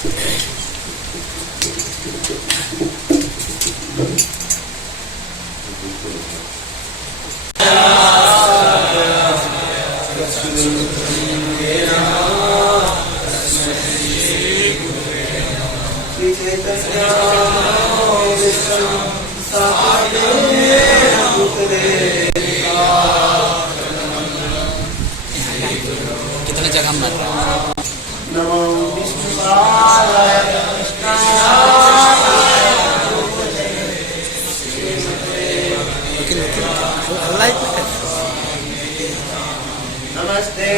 कितने जगह मर रहा है। नमो विष्णुपादाय नमस्ते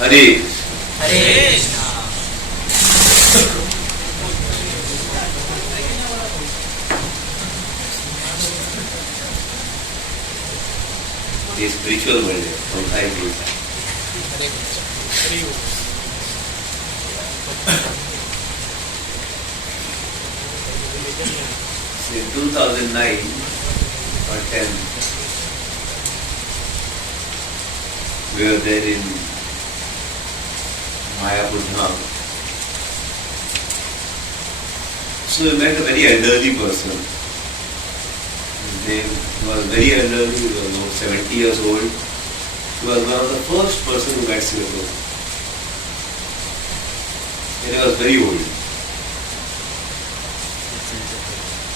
हरे हरे ये स्पिरिचुअल वर्ल्ड है, पंखा ही बोलता है। In 2009 or 10, we were there in Mayapur Dham. So we met a very elderly person. His name was very elderly, he was about 70 years old. He was one of the first person who met Sri Prabhupada. And he was very old.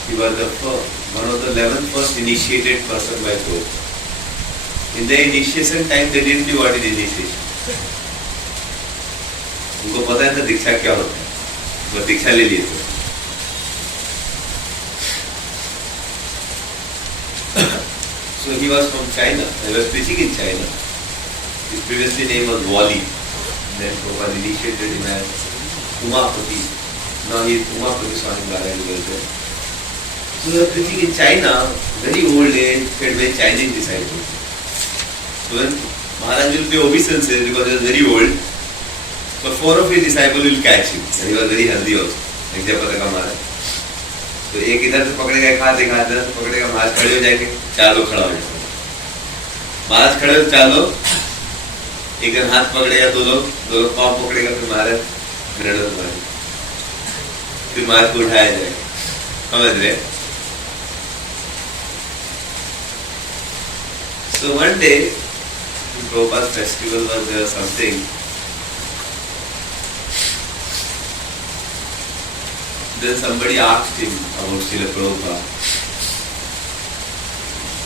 He was one of the 11 first initiated person by Prabhupada. In the initiation time, they didn't know what is initiation. उनको पता है था दीक्षा क्या होता है, वो दीक्षा ले लिए थे। So he was from China. He was preaching in China. His previously name was Wally. Then Prabhupada initiated him as Umapati. Now he is Umapati Swami Maharaj. So he was preaching in China, very old age, fed by Chinese disciples. So when Maharaj will pay obeisances because he was very old, so 4 of his disciples will catch him. And he was very healthy also. Like Jayapataka Maharaj. तो एक इधर से पकड़ेगा, एक हाथ इधर से पकड़ेगा, महाराज खड़े हो जाएंगे, 4 लोग खड़ा हो जाएंगे। महाराज खड़े हो 4 लोग, एक जन हाथ पकड़ेगा, 2 लोग पाँव पकड़ेगा, फिर महाराज ग्रहण मारेंगे, फिर महाराज को उठाया जाएगा। समझ रहे? So one day, in Prabhupada's festival was there something. Then somebody asked him about Srila Prabhupada.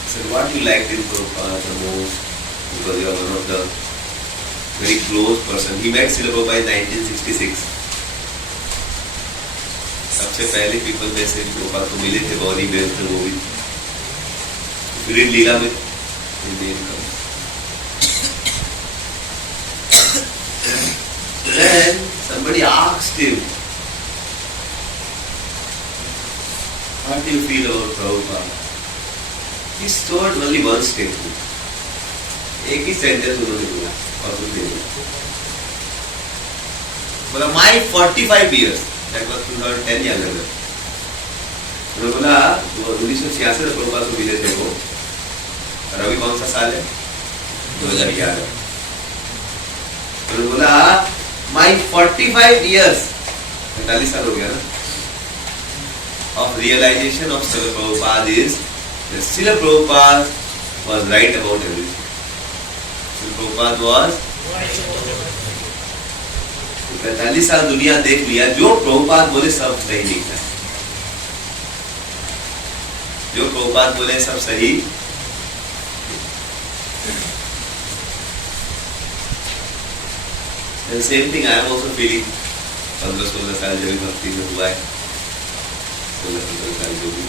He said, what you liked in Prabhupada the most? Because you are one of the very close person. He met Srila Prabhupada in 1966. सबसे पहले people में से Prabhupada को मिले थे Gauri bell थे वो भी फिर इन लीला में Then somebody asked him, what do you feel about Prabhupada? He told only one statement. एक ही सेंटेंस उन्होंने बोला और कुछ नहीं बोला। My 45 years, that was 2010 years ago. तो 1966 में प्रभुपाद को मिले थे वो, और अभी कौन सा साल है? 2011। उन्होंने बोला माई 45 years, 45 साल हो गया ना, of realization of Srila Prabhupada is that Srila Prabhupada was right about everything. Srila Prabhupada was 45 साल दुनिया देख लिया, जो प्रभुपाद बोले सब सही निकला, जो प्रभुपाद बोले सब सही। And same thing I am also feeling 15-16 साल जब भक्ति में हुआ है, 16-17 साल जो भी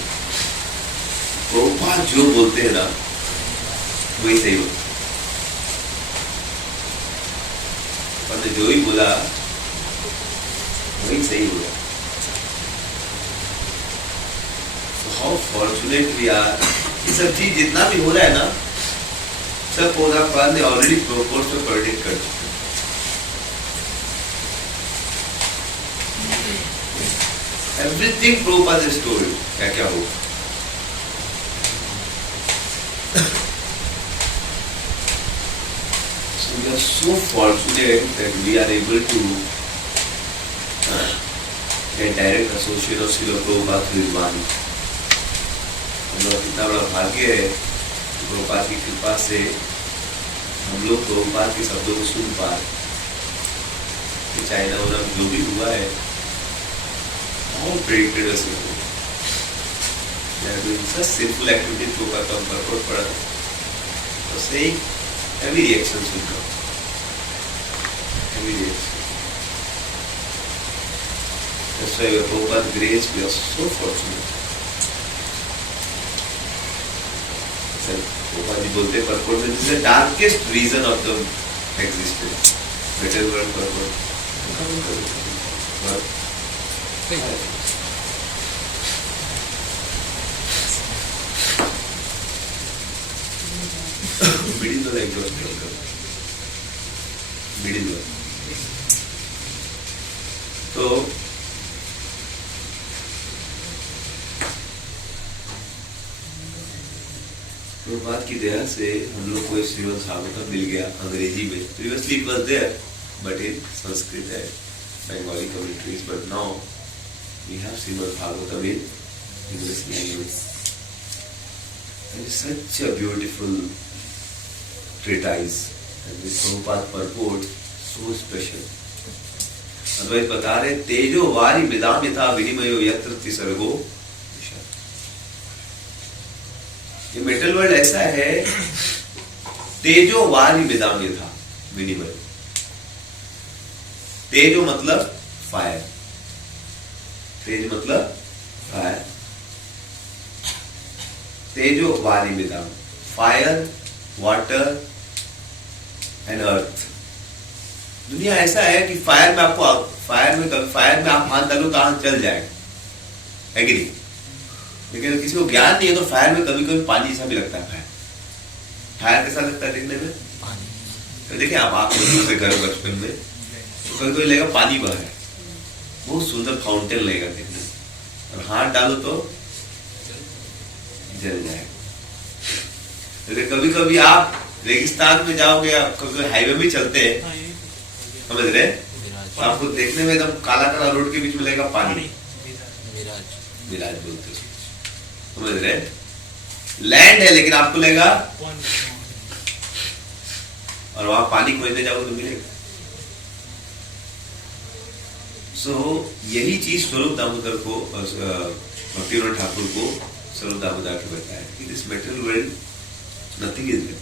प्रभुपाद जो बोलते हैं ना वही सही होता, और जो ही बोला वही सही होगा। So how fortunate we are, ये सब चीज जितना भी हो रहा है ना, सब प्रभुपाद ने ऑलरेडी प्रोपोज में प्रेडिक्ट कर चुके। Everything Prabhupada has told क्या क्या होगा। So we are so fortunate that we are able to get direct association of Srila Prabhupada through his वाणी। हम लोग कितना बड़ा भाग्य है कि प्रभुपाद की कृपा से हम लोग प्रभुपाद के शब्दों को सुन पा रहे। चाइना में जो भी हुआ है all predicted us before. They are doing such sinful activities to overcome purport for us. So saying, heavy reactions will come. Heavy reactions. That's why we are Prabhupada's grace, we are so fortunate. Prabhupada ji बोलते purport में, this is the darkest reason of the existence. Material world purport. But middle वाला exhaust कर, middle वाला। तो प्रभुपाद की दया से हम लोग को श्रीमद् भागवतम मिल गया अंग्रेजी में। Previously it was there but in Sanskrit है, Bengali commentaries, but now we have Srimad Bhagavatam in English language. And it's such a beautiful treatise. And this Prabhupada purport so special. अद्वैत बता रहे तेजो वारी विदाम यथा विनिमयो यत्र तिसर्गो। ये मेटल वर्ल्ड ऐसा है, तेजो वारी विदाम यथा विनिमय। तेजो मतलब फायर, तेज मतलब फायर, तेजो वारी विदाम, फायर, वाटर एंड अर्थ। दुनिया ऐसा है कि फायर में आप हाथ डालो तो हाथ जल जाएगा, है कि नहीं? लेकिन किसी को ज्ञान नहीं है तो फायर में कभी कभी पानी जैसा भी लगता है। फायर कैसा लगता है देखने में? तो देखिए आप घर बचपन में तो कभी कभी लगेगा पानी बह है, बहुत सुंदर फाउंटेन लगेगा देखने, और हाथ डालो तो जल जाएगा। लेकिन कभी कभी आप रेगिस्तान में जाओगे, कभी हाईवे में चलते हैं, समझ रहे, तो आपको देखने में एकदम काला काला रोड के बीच में लगेगा पानी, मिराज बोलते हैं, समझ रहे, लैंड है लेकिन आपको लगेगा, और वहां पानी खोजने जाओगे तो मिलेगा। So, यही चीज स्वरूप दामोदर को, भक्तिविनोद ठाकुर को स्वरूप दामोदर के बताया कि this material world nothing is there,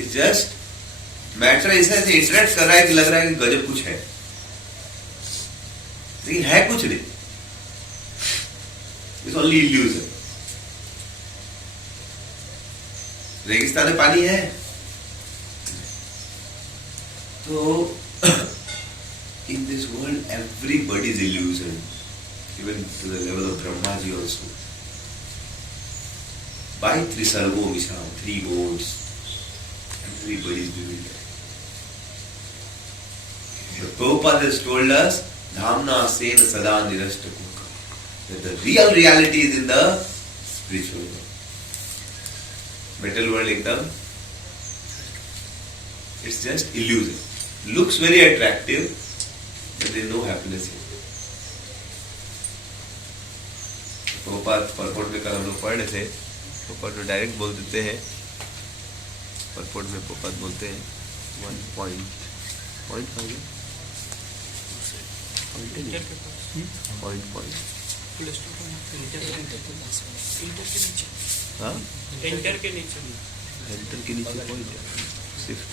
it's just matter ऐसे इंटरेक्ट कर रहा है कि लग रहा है कि गजब कुछ है, लेकिन है कुछ नहीं, इट्स ओनली इल्यूजन। रेगिस्तान में पानी है तो in this world everybody is illusion, even to the level of Brahmaji also. By Trisargo Visham, 3 modes, everybody is doing that. The Prabhupada has told us, Dhamna Sena Sada Nirashta Kuka. The real reality is in the spiritual world. Material world एकदम, it's just illusion. Looks very attractive, but there is no happiness here. Prabhupada purport में कल हम लोग पढ़ रहे थे, प्रभुपाद में direct बोल देते हैं, परपोर्ट में प्रभुपाद बोलते हैं 1 एंटर के नीचे पॉइंट शिफ्ट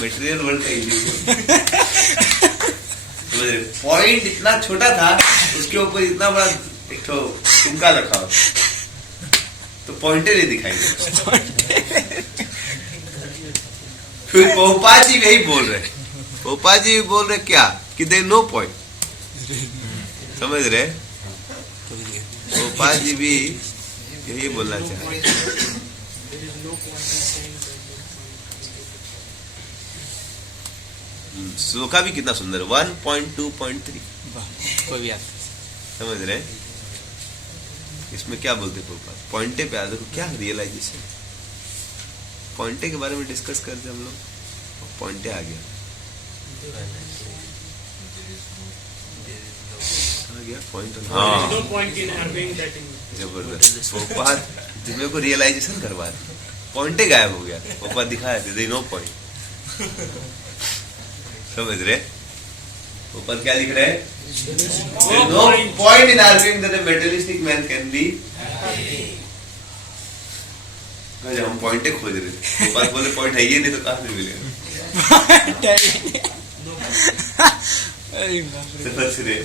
मटेरियल वर्ल्ड का पॉइंट इतना छोटा था, उसके ऊपर इतना बड़ा एक तो तुमका रखा तो पॉइंटर ही दिखाई दे। फिर पोपा जी यही बोल रहे, पोपा जी भी बोल रहे क्या कि दे नो पॉइंट, समझ रहे? पोपा जी भी यही बोलना चाह रहे। श्लोका भी कितना सुंदर 1.2.3 कोई भी समझ रहे? इसमें क्या बोलते पोपा? पॉइंटे पे आ देखो क्या रियलाइजेशन, पॉइंटे के बारे में डिस्कस करते हम लोग, पॉइंटे आ गया पॉइंट। हाँ जबरदस्त पोपा तुम्हें को रियलाइजेशन करवा दी, पॉइंटे गायब हो गया, पोपा दिखाया थे नो पॉइंट, समझ रहे? ऊपर क्या लिख रहे हैं? No point in arguing that a materialistic man can be happy. हम पॉइंटे खोज रहे थे, ऊपर बोले पॉइंट है ये नहीं तो कहाँ से मिलेगा? समझ रहे?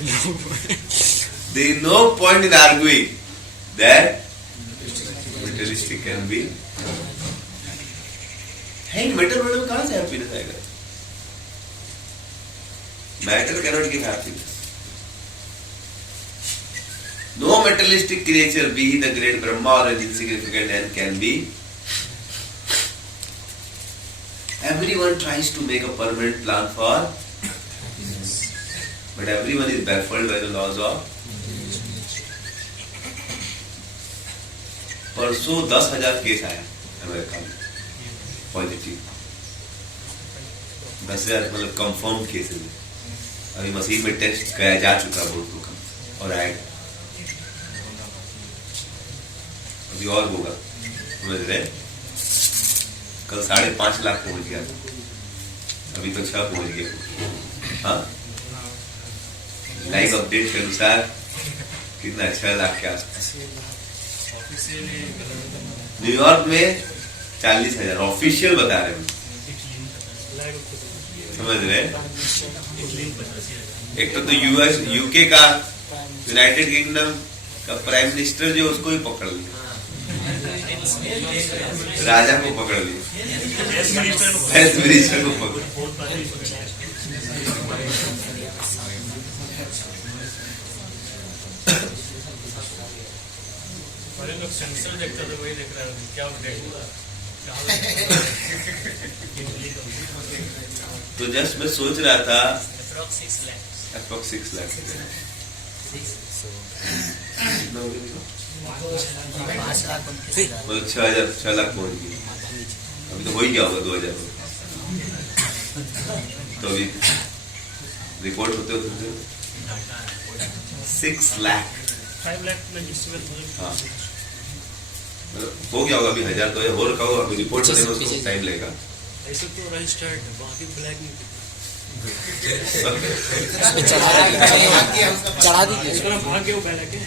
There is no point in arguing that materialistic can be. है मेटल वर्ल्ड में कहाँ से हैप्पीनेस आएगा? Matter cannot give happiness. No materialistic creature, be he the great Brahma or an insignificant ant, can be. Everyone tries to make a permanent plan for, but everyone is baffled by the laws of. परसों 10,000 case आया America में positive, 10,000 मतलब confirm cases है। अभी मसीह में test किया जा चुका बहुत लोग और आएगा, अभी और होगा, समझ रहे? कल 5.5 लाख पहुंच गया, अभी तो 6 पहुंच गया। हाँ लाइव अपडेट के अनुसार कितना 6 लाख के आसपास। न्यूयॉर्क में 40,000 ऑफिशियल बता रहे हैं, समझ रहे? एक तो यूएस यूके का यूनाइटेड किंगडम का प्राइम मिनिस्टर जो उसको ही पकड़ लिया, राजा को पकड़ लिया, हेल्थ मिनिस्टर को पकड़। सेंसर देखता था वही देख रहा है क्या तो जस्ट मैं सोच रहा था अप्रॉक्स 6 लाख मतलब 6 लाख पहुंच गई, अभी तो हो ही गया होगा 2000। तो अभी रिपोर्ट होते होते 6 लाख 5 लाख हाँ हो गया होगा, अभी 1000 तो हो रखा होगा, अभी रिपोर्ट होने में उसको टाइम लगेगा। ऐसे तो रजिस्टर्ड बाकी ब्लैक नहीं चढ़ा दीजिए, भाग गया वो बैलक है।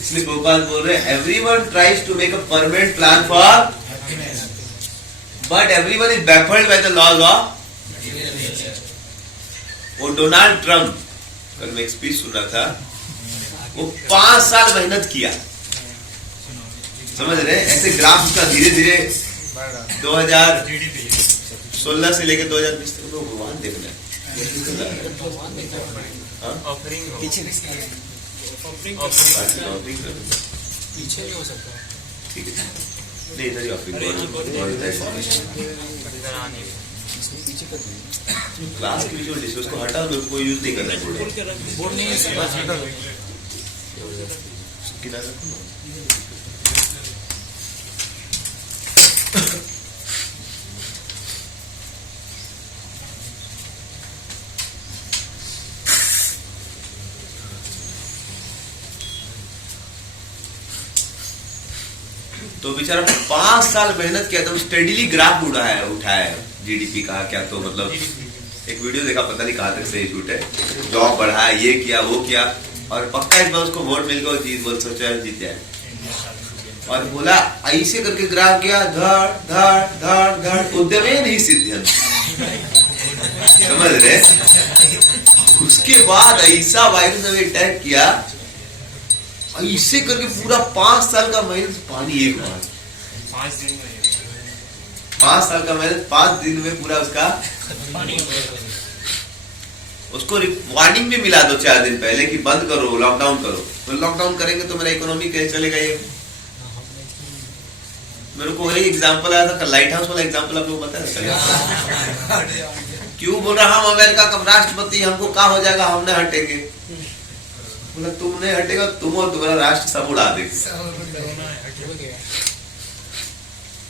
इसलिए गोपाल बोल रहे हैं everyone tries to make a permanent plan for, but everyone is baffled by the laws of. वो डोनाल्ड ट्रम्प, कल मैं एक स्पीच सुन रहा था, वो 5 साल मेहनत किया, समझ रहे? ऐसे ग्राफ उसका धीरे धीरे 2016 से लेकर 2020 तक भगवान देखना है। ऑफरिंग ऑफरिंग कर दो। पीछे नहीं हो सकता। ठीक है, नहीं इधर ही ऑफरिंग इधर आने पीछे कर क्लास की जो डिश उसको हटा दो, कोई यूज नहीं करना बोर्ड बोर्ड नहीं है, बस हटा दो। किधर रखो ना। तो बेचारा 5 साल मेहनत किया था, स्टडीली ग्राफ उठाया जीडीपी का, क्या तो मतलब एक वीडियो देखा, पता नहीं कहां तक सही झूठ है, जॉब बढ़ाया, ये किया वो किया, और पक्का इस बार उसको वोट मिल गया, जीत बोल सोचा जीत जाए, और बोला ऐसे करके ग्राफ किया, धड़ धड़ धड़ धड़, उद्यमे नहीं सिद्धियन, समझ रहे। उसके बाद ऐसा वायरस ने अटैक किया, ऐसे करके पूरा 5 साल का मेहनत पानी एक बार, 5 साल का मेहनत 5 दिन में पूरा उसका पानी। उसको वार्निंग भी मिला 2-4 दिन पहले कि बंद करो, लॉकडाउन करो, तो लॉकडाउन करेंगे तो मेरा इकोनॉमी कैसे चलेगा। ये मेरे को वही एग्जांपल आया था, लाइट हाउस वाला एग्जांपल आप लोग बताया, क्यों बोल रहा हम अमेरिका का राष्ट्रपति, हमको क्या हो जाएगा, हम नहीं हटेंगे। बोला तुम नहीं हटेगा, तुम और तुम्हारा राष्ट्र सब उड़ा देगा।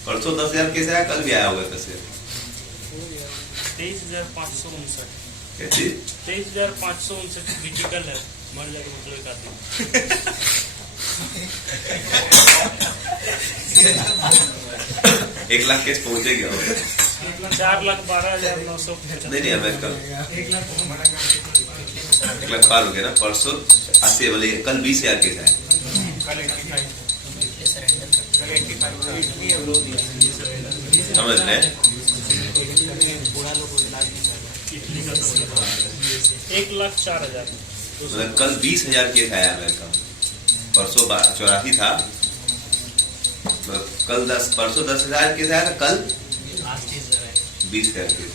परसों 10,000 केस आया, कल भी आया होगा 10,000। 23,559 कैसे 23,559 क्रिटिकल है, मर जाएगा मतलब एक आदमी। 1 लाख केस पहुंचे गया होगा। 4,12,900। नहीं अमेरिका 1 लाख पार हो गया ना। परसों 80 वाले, कल 20,000 केस आए। समझ रहे 1,04,000। मतलब कल 20,000 केस आया अमेरिका में, परसों 84 था, कल परसों 10,000 केस आया था, कल 20,000 case.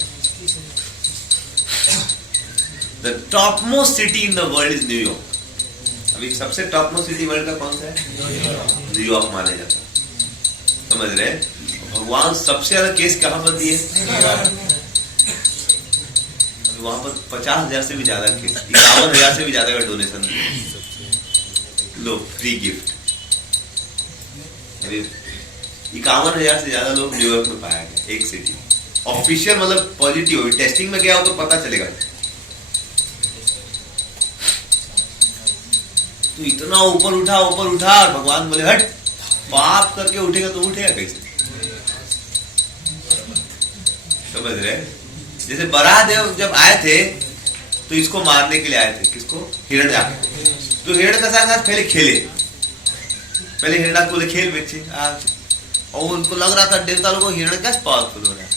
The top most city in the world is New York. अभी सबसे टॉप मोस्ट सिटी वर्ल्ड का कौन सा है? न्यूयॉर्क माना जाता है। समझ रहे, भगवान सबसे ज्यादा केस कहां पर दिए? वहां पर 50,000 से भी ज्यादा केस, 51,000 से भी ज्यादा का डोनेशन दिए, लो फ्री गिफ्ट। 51,000 से ज्यादा लोग न्यूयॉर्क में पाया गया, एक सिटी ऑफिशियल, मतलब पॉजिटिव हुई, टेस्टिंग में गया हो तो पता चलेगा। तो इतना ऊपर उठा और भगवान बोले हट, पाप करके उठेगा तो उठेगा कैसे? समझ रहे, जैसे बराहदेव जब आए थे तो इसको मारने के लिए आए थे, किसको? हिरण्याक्ष। तो हिरण्य के साथ पहले खेले, पहले हिरण्याक्ष बोले खेल बच्चे, और उनको लग रहा था देवता लोगों को हिरण्याक्ष पावरफुल हो रहा है,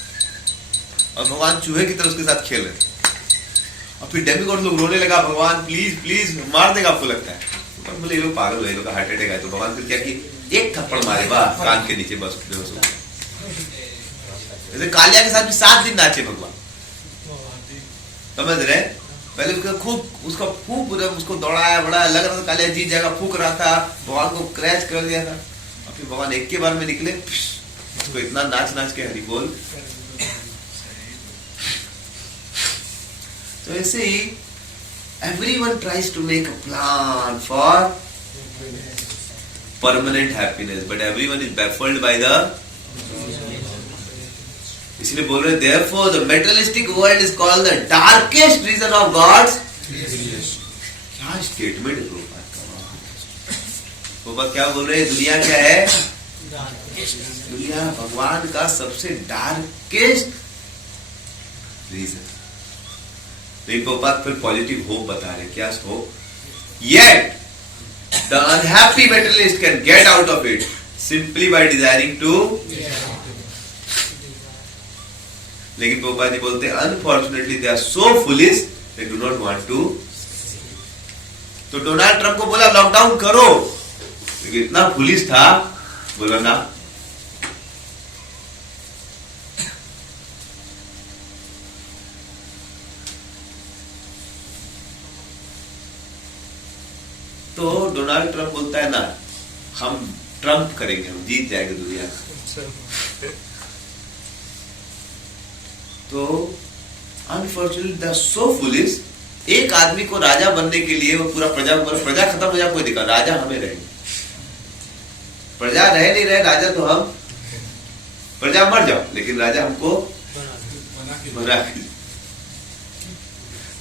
और भगवान चूहे की तरह उसके साथ खेल रहे। और फिर डेमिगॉड लोग रोने लगा, भगवान प्लीज प्लीज मार देगा, आपको लगता है? बोले ये लोग पागल हुए, ये लोग हार्ट अटैक आए। तो भगवान फिर क्या कि एक थप्पड़ मारे बस कान के नीचे, बस बेहोश हो गए। जैसे कालिया के साथ भी 7 दिन नाचे भगवान। समझ रहे, पहले उसका खूब उसको दौड़ाया बढ़ाया, लग रहा था कालिया जीत जाएगा, फूक रहा था, भगवान को क्रैश कर दिया था। और फिर भगवान एक के बार में निकले, उसको इतना नाच नाच के हरि बोल। तो ऐसे ही everyone tries to make a plan for permanent happiness, but everyone is baffled by the, इसलिए बोल रहे therefore the materialistic world is called the darkest region of God's creation। क्या स्टेटमेंट है प्रभुपाद, क्या बोल रहे हैं? दुनिया क्या है? दुनिया भगवान का सबसे डार्केस्ट रीजन। तो इनको बात फिर पॉजिटिव होप बता रहे, क्या hope? Yet the unhappy materialist can get out of it simply by desiring to। लेकिन प्रभुपाद जी बोलते हैं unfortunately they are so foolish they do not want to। तो डोनाल्ड ट्रंप को बोला लॉकडाउन करो, लेकिन इतना फुलिश था, बोला ना। तो डोनाल्ड ट्रंप बोलता है ना, हम ट्रंप करेंगे, हम जीत जाएंगे दुनिया। तो unfortunately they are so foolish. एक आदमी को राजा बनने के लिए वो पूरा प्रजा खत्म हो जाए, कोई दिक्कत, राजा हमें रहेंगे। प्रजा रहे नहीं रहे, राजा तो हम, प्रजा मर जाओ लेकिन राजा हमको बना के,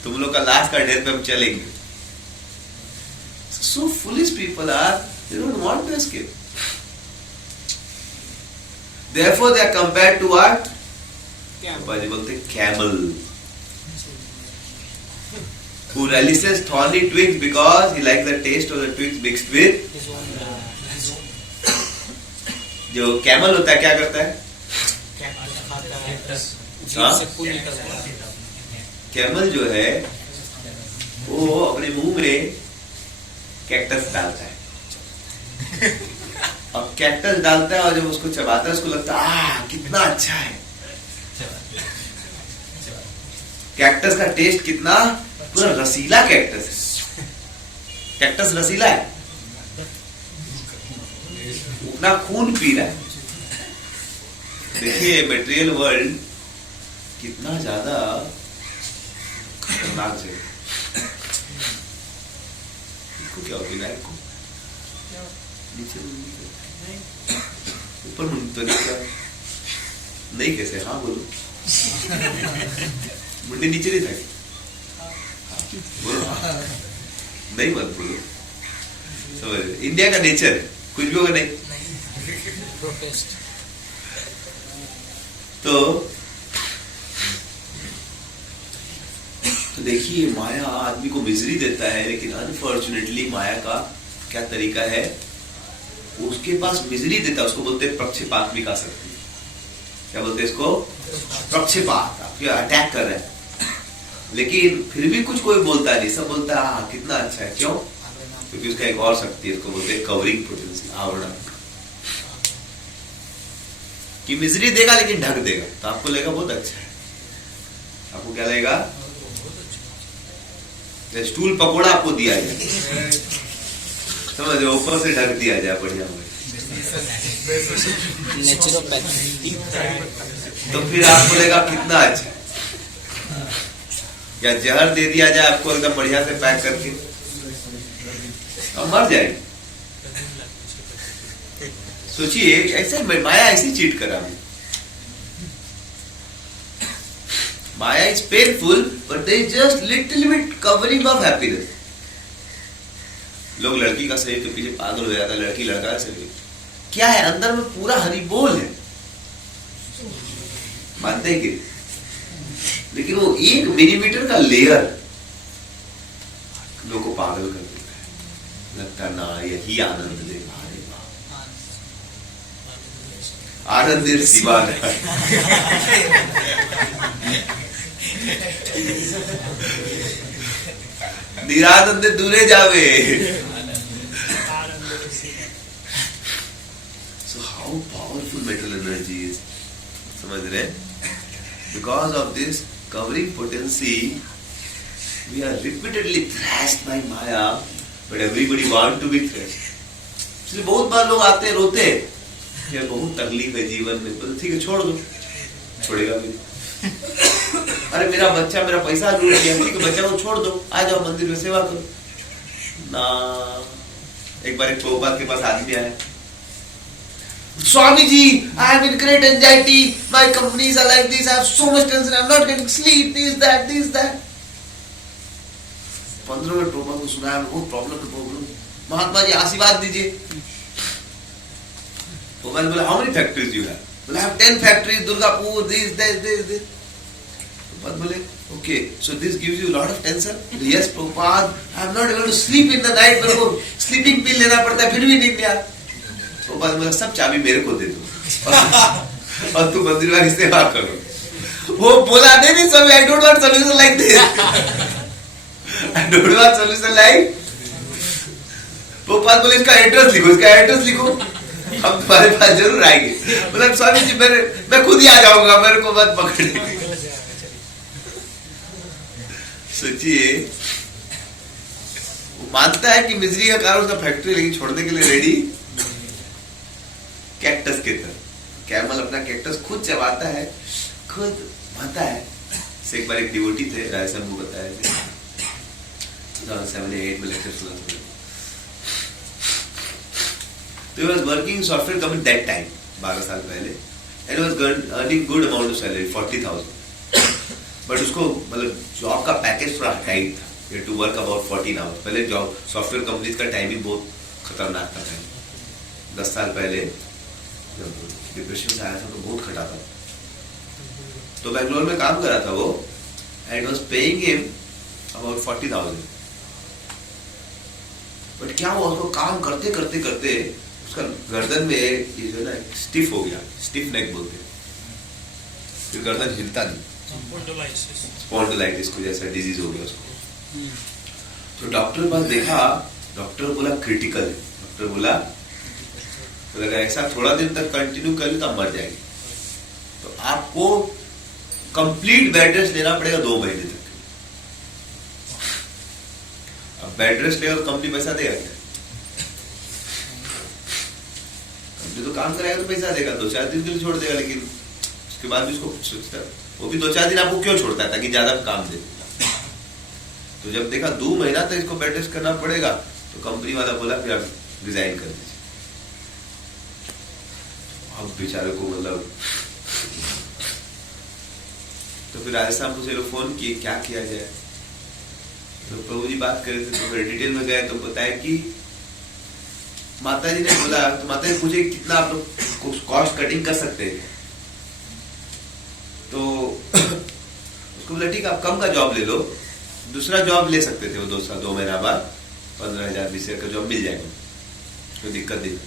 तुम लोग का लास्ट का डेथ पे हम चलेंगे। So foolish people are, they don't want to escape. Therefore they are compared to what? बाजी बोलते camel, who relishes thorny twigs because he likes the taste of the twigs mixed with. जो camel होता है क्या करता है? Camel जो है वो अपने मुंह में कैक्टस डालता है और कैक्टस डालता है और जब उसको चबाता है उसको लगता है कितना अच्छा है। कैक्टस का टेस्ट कितना पूरा रसीला कैक्टस है, कैक्टस रसीला है, उतना खून पी रहा है। देखिए मटेरियल वर्ल्ड कितना ज्यादा खतरनाक है। क्या विनायक को नीचे ऊपर तो नहीं, कैसे? हाँ बोलो, मुंडी नीचे नहीं था, बोलो नहीं, मत बोलो, समझ। इंडिया का नेचर है, कुछ भी होगा नहीं। तो देखिए माया आदमी को मिजरी देता है, लेकिन अनफॉर्चुनेटली माया का क्या तरीका है, उसके पास मिजरी देता है, उसको बोलते हैं प्रक्षेपात्मिका शक्ति। क्या बोलते हैं इसको? प्रक्षेपात, आपके अटैक कर रहे हैं, लेकिन फिर भी कुछ कोई बोलता नहीं, सब बोलता है कितना अच्छा है। क्यों? क्योंकि उसका एक और शक्ति है, उसको बोलते हैं कवरिंग पोटेंसी, आवरण। कि मिजरी देगा लेकिन ढक देगा, तो आपको लगेगा बहुत अच्छा है। आपको क्या लगेगा? स्टूल पकोड़ा आपको दिया जाए, समझ, ऊपर से ढक दिया जाए बढ़िया, तो फिर आपको लगेगा कितना अच्छा। या जहर दे दिया जाए आपको एकदम बढ़िया से पैक करके, और मर जाएगी। सोचिए ऐसे माया ऐसे चीट करा। Maya is painful but they just little bit covering of happiness. लोग लड़की का शरीर के पीछे पागल हो जाता है, लड़की लड़का का शरीर क्या है, अंदर में पूरा हरी बोल है, मानते हैं कि, लेकिन वो 1 मिलीमीटर का लेयर लोग को पागल कर देता है। लगता ना यही आनंद दे, आनंद शिवा निरानंद दूरे जावे। So how powerful mental energy is, समझ रहे? Because of this covering potency, we are repeatedly thrashed by Maya, but everybody want to be thrashed. इसलिए बहुत बार लोग आते रोते हैं, यार बहुत तकलीफ है जीवन में, तो ठीक है छोड़ दो, छोड़ेगा भी। अरे मेरा बच्चा मेरा पैसा लूट गया, ठीक है बच्चा को छोड़ दो, आ जाओ मंदिर में सेवा करो ना। एक बार एक प्रभुपाद के पास आदमी आया, Swami ji I am in great anxiety, my companies are like this, I have so much tension, I am not getting sleep, this that. 15 minute Prabhupada को सुनाया, बहुत प्रॉब्लम, महात्मा जी आशीर्वाद दीजिए। प्रभुपाद बोले how many factories you have? बोले I have 10 factories, Durgapur, this. बोले okay, so this gives you a lot of tension? Yes Prabhupada, I am not able to sleep in the night, मेरे को sleeping pill लेना पड़ता है, फिर भी नींद नहीं आती। Prabhupada बोला सब चाबी मेरे को दे दो और तू मंदिर में सेवा करो। वो बोला नहीं स्वामी, I don't want solution like this, I don't want solution like। Prabhupada बोले इसका एड्रेस लिखो, हम तुम्हारे पास जरूर आएंगे। बोला स्वामी जी मैं खुद ही आ जाऊंगा, मेरे को मत पकड़े। सोचिए मानता है कि मिजरी का कारण उसका फैक्ट्री, लेकिन छोड़ने के लिए रेडी कैक्टस के तरह। कैमल अपना कैक्टस खुद चबाता है, खुद भाता है। से एक बार एक डिवोटी थे, रायसन को बताया थे 2007-8 में लेक्चर सुना था। तो he was working in software company that time, 12 साल पहले, and was earning good amount of salary, 40,000. But उसको मतलब जॉब का पैकेज थोड़ा टाइट था, you had to work about 14 hours. पहले जॉब सॉफ्टवेयर कंपनीज का टाइमिंग बहुत खतरनाक था पहले, 10 साल पहले जब डिप्रेशन से आया था तो बहुत खटा था। तो बैंगलोर में काम कर रहा था वो, and was paying him about 40,000। But क्या हुआ, उसको काम करते करते करते उसका गर्दन में ये जो है ना स्टिफ हो गया, स्टिफ नेक बोलते हैं, फिर गर्दन हिलता नहीं, स्पॉन्डिलाइटिस को जैसा डिजीज हो गया उसको। तो डॉक्टर के पास देखा, डॉक्टर बोला क्रिटिकल है। डॉक्टर बोला तो अगर ऐसा थोड़ा दिन तक कंटिन्यू कर तो आप मर जाएंगे, तो आपको कंप्लीट बेड रेस्ट लेना पड़ेगा 2 महीने तक। अब बेड रेस्ट लेगा तो कंपनी पैसा देगा क्या? कंपनी तो काम कराएगा तो पैसा देगा, 2-4 दिन के लिए छोड़ देगा, लेकिन उसके बाद भी उसको सोचता है, वो भी 2-4 दिन आपको क्यों छोड़ता है, ताकि ज्यादा काम दे। तो जब देखा 2 महीना तक इसको बेड रेस्ट करना पड़ेगा, तो कंपनी वाला बोला फिर आप रिजाइन कर दीजिए। अब बेचारे को मतलब, तो फिर राजस्थान को से फोन किए क्या किया जाए। तो प्रभु जी बात कर रहे थे, तो फिर डिटेल में गए तो बताया कि माता जी ने बोला, तो माता जी पूछे कितना आप लोग कॉस्ट कटिंग कर सकते हैं। तो उसको बोला ठीक आप कम का जॉब ले लो, दूसरा जॉब ले सकते थे वो 2 महीना बाद 15,000-20,000 का जॉब मिल जाएगा, कोई दिक्कत नहीं।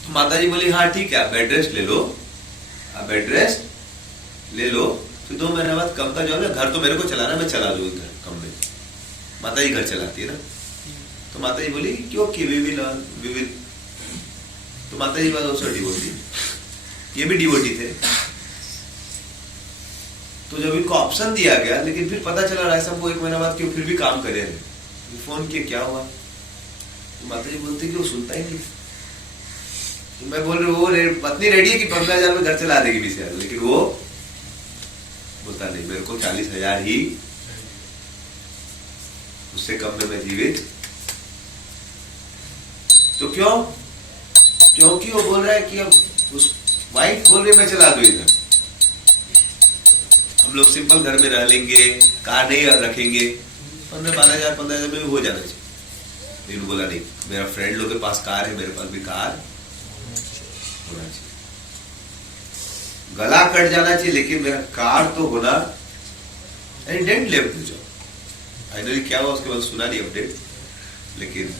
तो माता जी बोली हाँ ठीक है आप बेड रेस्ट ले लो, आप बेड रेस्ट ले लो, फिर 2 महीने बाद कम का जॉब है, घर तो मेरे को चलाना, मैं चला दूंगी घर कम में। माता जी घर चलाती है ना, तो माता जी बोली क्यों कि वी विल। तो माता जी बात उसका डिवोटी, ये भी डिवोटी थे। तो जब इनको ऑप्शन दिया गया, लेकिन फिर पता चला राय साहब को 1 महीना बाद क्यों फिर भी काम करे रहे। फोन किए क्या हुआ, तो माता जी बोलते कि वो सुनता ही नहीं। तो मैं बोल रहा हूँ वो पत्नी रेडी है कि 15,000 में घर चला देगी 20,000, लेकिन वो बोलता नहीं, मेरे को 40,000 ही, उससे कम में मैं जीवित। तो क्यों? क्योंकि वो बोल रहा है कि अब उस वाइफ बोल रही है मैं चला दूं इधर, हम लोग सिंपल घर में रह लेंगे, कार नहीं रखेंगे, 15,000 में हो जाना चाहिए। लेकिन बोला नहीं, मेरा फ्रेंड लोग के पास कार है, मेरे पास भी कार होना चाहिए। गला कट जाना चाहिए लेकिन मेरा कार तो होना। And dent left the job. Finally क्या हुआ उसके बाद सुना नहीं अपडेट, लेकिन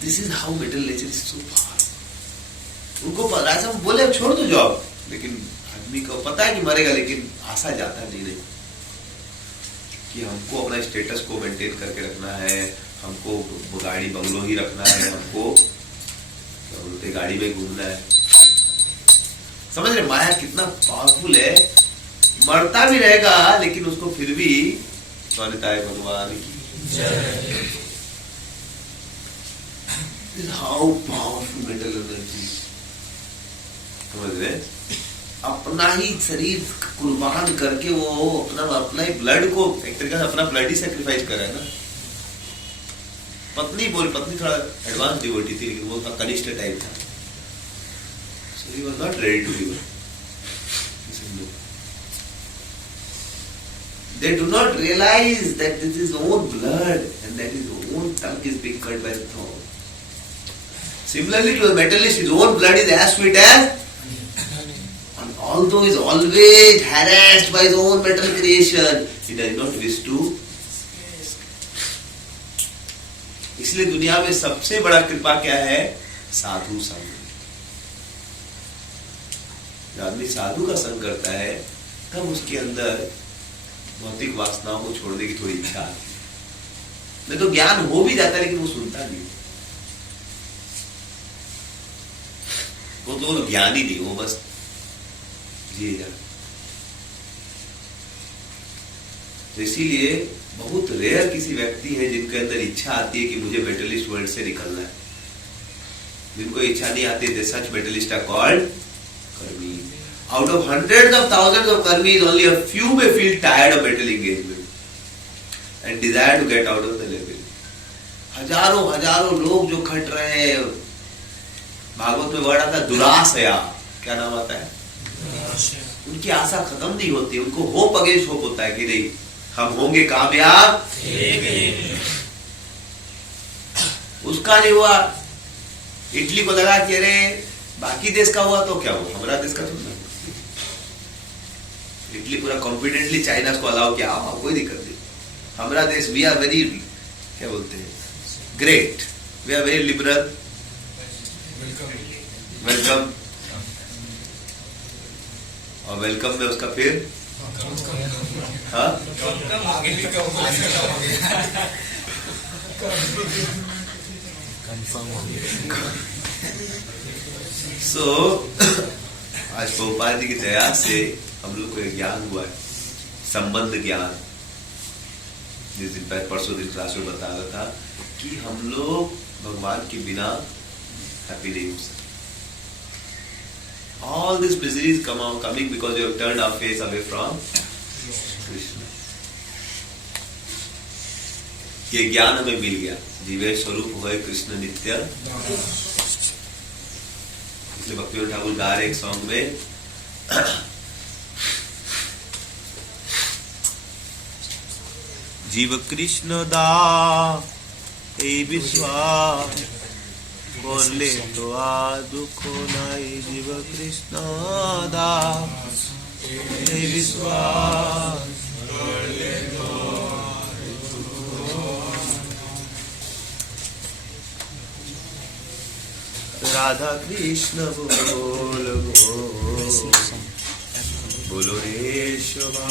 this is how metal nature is so powerful. उनको पता है, बोले छोड़ दो जॉब, लेकिन आदमी को पता है कि मरेगा, लेकिन आशा जाता नहीं कि हमको अपना स्टेटस को मेंटेन करके रखना है, हमको गाड़ी बंगलो ही रखना है, हमको क्या बोलते गाड़ी में घूमना है। समझ रहे माया कितना पावरफुल है, मरता भी रहेगा लेकिन उसको फिर भी स्वानिताय भगवान की जय। हाउ पावरफुल मेटल एनर्जी, समझ रहे? अपना ही शरीर कुर्बान करके वो अपना ही ब्लड को एक तरीके से अपना ब्लड ही सैक्रिफाइस कर रहा है ना। पत्नी थोड़ा एडवांस डिवोटी थी, लेकिन वो कनिष्ठ टाइप था, so he was not ready to give up. He said no. They do not realize that this is own blood and that his own tongue is being cut by the thorn. Similarly to the metalist, his own blood is as sweet as, and although he is always harassed by his own metal creation, he does not wish to. इसलिए दुनिया में सबसे बड़ा कृपा क्या है? साधु संग। जब आदमी साधु का संग करता है तब उसके अंदर भौतिक वासनाओं को छोड़ने की थोड़ी इच्छा आती है। नहीं तो ज्ञान हो भी जाता है लेकिन वो सुनता नहीं, वो तो ज्ञान ही नहीं, वो बस जिए जा। इसीलिए बहुत रेयर किसी व्यक्ति है जिनके अंदर इच्छा आती है कि मुझे मेटलिस्ट वर्ल्ड से निकलना है। जिनको इच्छा नहीं आती, दे सच मेटलिस्ट आर कॉल्ड कर्मी। Out of hundreds of thousands of karmis, only a few may feel tired of metal engagement and desire to get out of the level. हजारों हजारों लोग जो खट रहे हैं, भागवत में वर्ड आता है दुराशया, क्या नाम आता है? उनकी आशा खत्म नहीं होती, उनको होप अगेंस्ट होप होता है कि नहीं हम होंगे कामयाब। उसका नहीं हुआ, इटली को लगा कि अरे बाकी देश का हुआ तो क्या हुआ, हमारा देश का तो नहीं। इटली पूरा कॉन्फिडेंटली चाइना को अलाउ किया, कोई दिक्कत नहीं, हमारा देश वी आर वेरी, क्या बोलते हैं, great, we are very liberal, welcome. और वेलकम में उसका फिर हाँ सो आज भोपाल जी की दया से हम लोग को एक ज्ञान हुआ है, संबंध ज्ञान। जिस दिन परसों दिन क्लास में बता रहा था कि हम लोग भगवान के बिना हैप्पी नहीं हो सकते। All these miseries coming because you have turned our face away from Krishna. ये ज्ञान हमें मिल गया, जीवे स्वरूप होए कृष्ण नित्य। इसलिए भक्तिवेदांत ठाकुर गा रहे एक सॉन्ग में, जीव कृष्ण दा ए विश्वास করলে তো আর দুঃখ নাই, জীব কৃষ্ণ দাস এই বিশ্বাস করলে তো রাধা কৃষ্ণ বল बोलो रे शोभा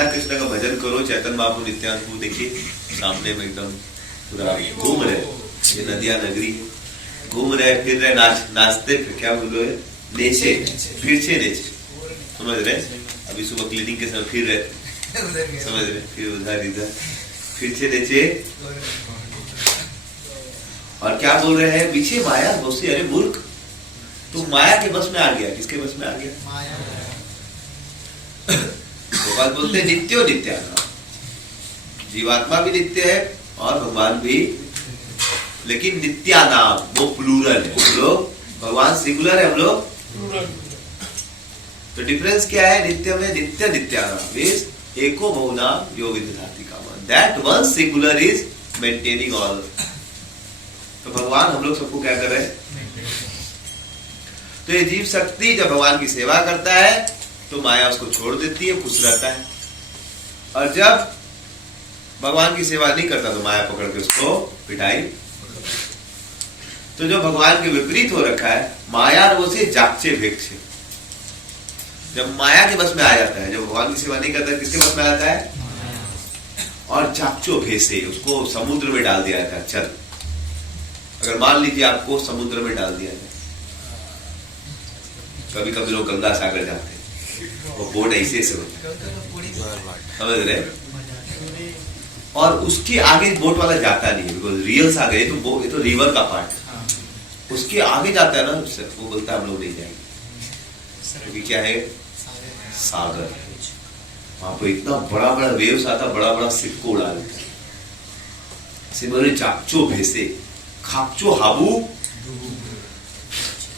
राधा कृष्ण का भजन करो, चैतन्य महाप्रभु नित्यानंद को देखिए सामने में एकदम पूरा घूम रहे, ये नदिया नगरी है, घूम रहे फिर रहे, नाचते फिर क्या बोलो है, नेचे फिर से नेचे, समझ रहे? अभी सुबह क्लीनिंग के समय फिर रहे, समझ रहे? फिर उधर इधर फिर से नेचे, और क्या बोल रहे हैं पीछे माया बहुत सी, अरे मूर्ख तू माया के बस में आ गया, किसके बस में आ गया? भगवान बोलते नित्यो नित्यानाम, जीवात्मा भी नित्य है और भगवान भी, लेकिन नित्यानाम वो प्लूरल है, हम लोग भगवान सिंगुलर है, हम लोग तो डिफरेंस क्या है? नित्य में नित्य नित्यानाम मींस एको बहुनाम योग विदधाति कामः, that one singular is maintaining all. तो भगवान हम लोग सबको क्या कर रहे हैं? तो ये जीव शक्ति जब भगवान की सेवा करता है तो माया उसको छोड़ देती है, खुश रहता है, और जब भगवान की सेवा नहीं करता तो माया पकड़ के उसको पिटाई। तो जो भगवान के विपरीत हो रखा है, माया वो से जागचे भेक्षे, जब माया के बस में आ जाता है, जब भगवान की सेवा नहीं करता किसके बस में आ जाता है? और जागचो भेसे, उसको समुद्र में डाल दिया जाता है। चल अगर मान लीजिए आपको समुद्र में डाल दिया जाए, कभी कभी लोग गंगा सागर जाते हैं, वो बोट ऐसे से होता है, समझ रहे? और उसके आगे बोट वाला जाता नहीं है, बिकॉज रियल सागर ये तो रिवर का पार्ट है, उसके आगे जाता है ना, वो बोलता है हम लोग नहीं जाएंगे, क्योंकि क्या है? सागर। वहां पर इतना बड़ा बड़ा वेव्स आता, बड़ा बड़ा शिप को उड़ा देता है, सिमरे चाकचो भेसे खापचो हाबू,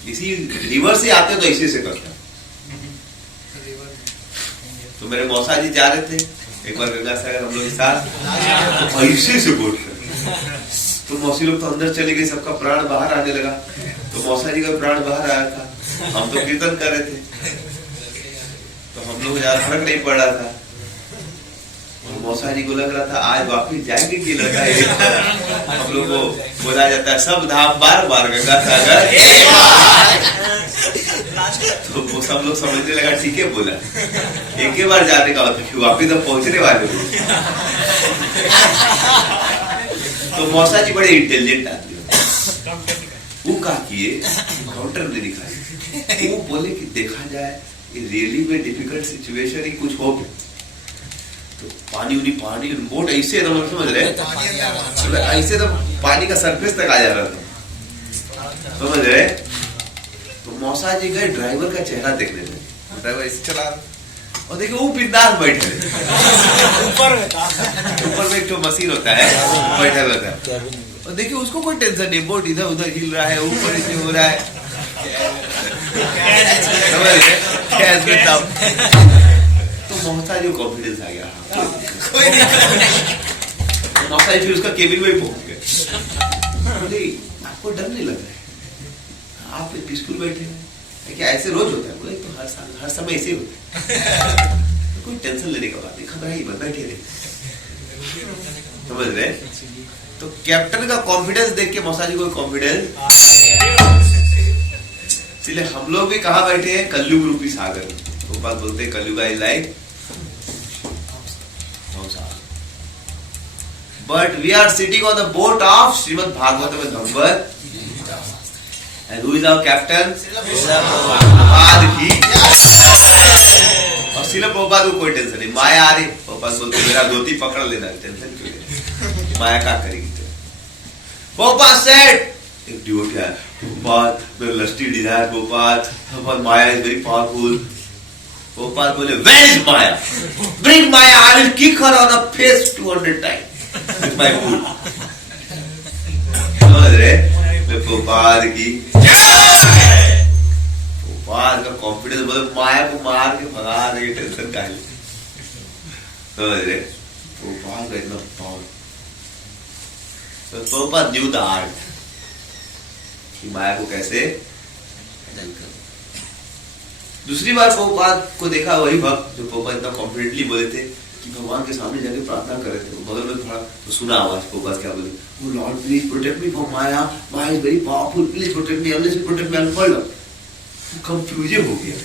इसी रिवर से आते तो ऐसे से करता। तो मेरे मौसा जी जा रहे थे एक बार गंगा सागर हम लोग के साथ, तो ऐसे से बोल रहे, तो मौसी लोग तो अंदर चले गए, सबका प्राण बाहर आने लगा, तो मौसा जी का प्राण बाहर आया था, हम तो कीर्तन कर रहे थे, तो हम लोग ज्यादा फर्क नहीं पड़ रहा था। मौसा जी को लग रहा था आज वापिस जाएंगे कि लगा है, हम लोग को बोला जाता है सब धाम बार बार गंगा सागर, तो वो सब लोग समझने लगा ठीक है बोला, एक ही बार जाने का होता, वापिस अब पहुंचने वाले। तो मौसा जी बड़े इंटेलिजेंट आदमी, वो कहा किए काउंटर ने दिखाई, वो बोले कि देखा जाए रियली में डिफिकल्ट सिचुएशन ही कुछ हो गया, तो पानी बोट ऐसे एकदम समझ रहे, ऐसे तो पानी का सरफेस तक आ जा रहा था, समझ रहे? तो मौसा जी गए ड्राइवर का चेहरा देखने में, ड्राइवर ऐसे चला और देखिए वो बिंदास बैठे ऊपर में एक तो मशीन होता है, बैठा रहता है, और देखिए उसको कोई टेंशन नहीं, बोट इधर उधर हिल रहा है, ऊपर नीचे हो रहा है, समझ रहे? कैश में तब तो मौसा जी को कॉन्फिडेंस आ गया, कोई नहीं, मौसा जी फिर उसका केबिन में पहुंच गए, बोले आपको डर नहीं लग रहा है? आप पीसफुल बैठे हैं क्या? ऐसे रोज होता है? बोले तो हर समय ऐसे ही होता है, तो कोई टेंशन लेने का बात नहीं, घबराइए मत, बैठे रहे, समझ रहे? तो कैप्टन का कॉन्फिडेंस देख के मौसा जी को कॉन्फिडेंस, इसलिए हम लोग भी कहाँ बैठे हैं? कलयुग रूपी सागर। तो बात बोलते हैं Kalyug is like but we are sitting on the boat of Shrimad Bhagavat में Bhagavat, and who is our captain? Prabhupada ही, और श्रील प्रभुपाद को कोई टेंशन नहीं, माया आ रही, प्रभुपाद बोलते मेरा धोती पकड़ लेना, टेंशन क्यों ले, माया क्या करेगी? प्रभुपाद सेड, एक डिवोटी है, प्रभुपाद मेरा lusty desire, Prabhupada maya is very powerful. Prabhupada बोले where is Maya? Bring Maya, I will kick her on the face 200 times with my food. समझ रहे? प्रभुपाद की प्रभुपाद का कॉन्फिडेंस, बोले माया को मार के भगा देंगे, टेंशन का है, समझ रहे? प्रभुपाद का इतना पावर, तो प्रभुपाद न्यू द आर्ट कि माया को कैसे हैंडल करो। दूसरी बार प्रभुपाद को देखा वही भक्त जो प्रभुपाद इतना कॉन्फिडेंटली बोले थे कि भगवान के सामने जाके प्रार्थना कर रहे थे, बगल में खड़ा तो सुना आवाज, प्रभुपाद क्या बोले, oh Lord please protect me from Maya, Maya is very powerful, please protect me, unless you protect me I'll fall down। Confusion हो गया,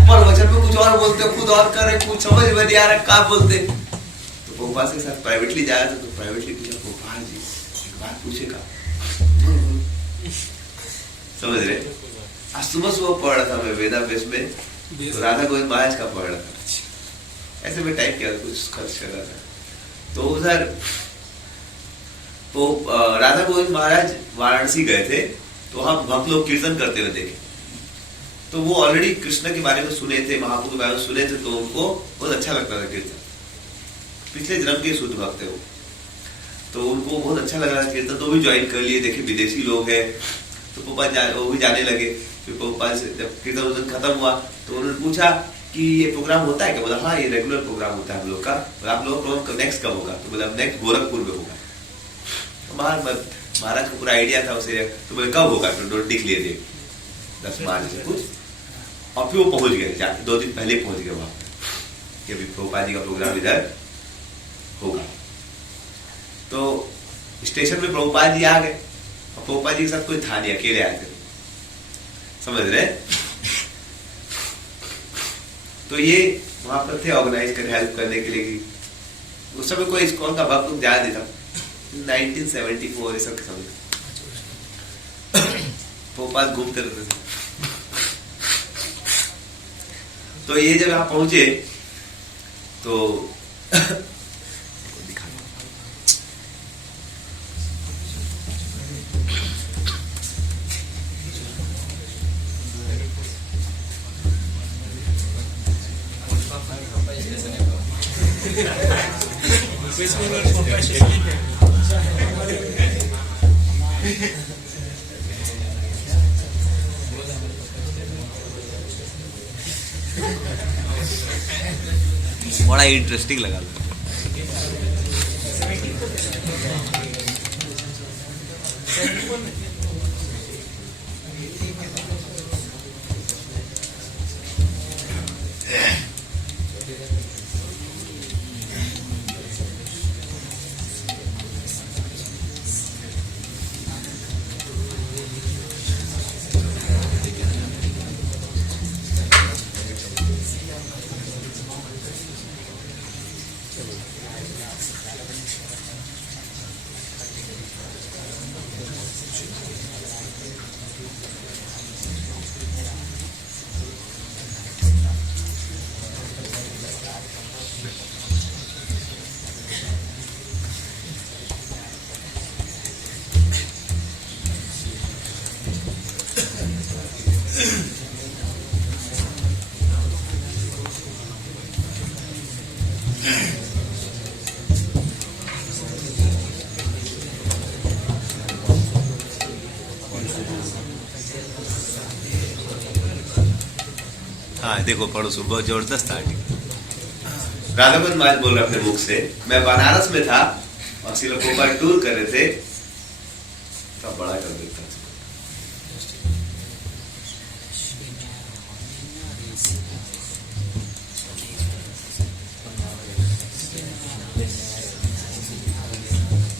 ऊपर वचन में कुछ और बोलते, खुद और कर रहे, कुछ समझ में नहीं आ रहा क्या बोलते। तो प्रभुपाद के साथ प्राइवेटली जाया तो प्राइवेटली पूछा, प्रभुपाद जी एक बात पूछेगा? समझ रहे? आज सुबह सुबह पढ़ रहा था मैं वेदाभ्यास में, तो राधा गोविंद महाराज का पढ़ रहा था। ऐसे में टाइप किया, कुछ खर्च कर रहा था। तो उधर तो राधा गोविंद महाराज वाराणसी गए थे, तो हम भक्त लोग कीर्तन करते हुए देखे। तो वो ऑलरेडी कृष्ण के बारे में सुने थे, महाप्रभु के बारे में सुने थे, तो उनको बहुत अच्छा लगता था कीर्तन। पिछले जन्म के शुद्ध भक्त है वो, तो उनको बहुत अच्छा लग रहा था कीर्तन, तो भी ज्वाइन कर लिए। देखे विदेशी लोग हैं, तो वो भी जाने लगे। फिर गोपाल से जब कीर्तन उस दिन खत्म हुआ तो उन्होंने पूछा कि ये प्रोग्राम होता है क्या? बोला हाँ, ये रेगुलर प्रोग्राम होता है हम लोग का। आप लोग प्रोग्राम नेक्स्ट कब होगा? तो बोला नेक्स्ट गोरखपुर में होगा। महाराज को पूरा आइडिया था उसे, तो बोले कब होगा? तो डोंट डिक्लेयर दे 10 मार्च से कुछ। और फिर वो पहुंच गए, जाके 2 दिन पहले पहुंच गए वहां कि अभी प्रभुपाद जी का प्रोग्राम इधर होगा। तो स्टेशन में प्रभुपाद जी आ गए, और प्रभुपाद जी के साथ कोई था नहीं, अकेले आए थे, समझ रहे? तो ये वहां पर थे ऑर्गेनाइज कर हेल्प करने के लिए कि उस समय कोई इस्कॉन का भक्त लोग ज्यादा नहीं था। 1974 ये सब के समय भोपाल घूमते रहते थे। तो ये जब यहाँ पहुंचे तो बड़ा इंटरेस्टिंग लगा। हाँ देखो पढ़ो, सुबह जबरदस्त स्टार्टिंग। राधाकुंद महाराज बोल रहे अपने मुख से, मैं बनारस में था और श्रील गोपाल टूर कर रहे थे, तब बड़ा कर देता।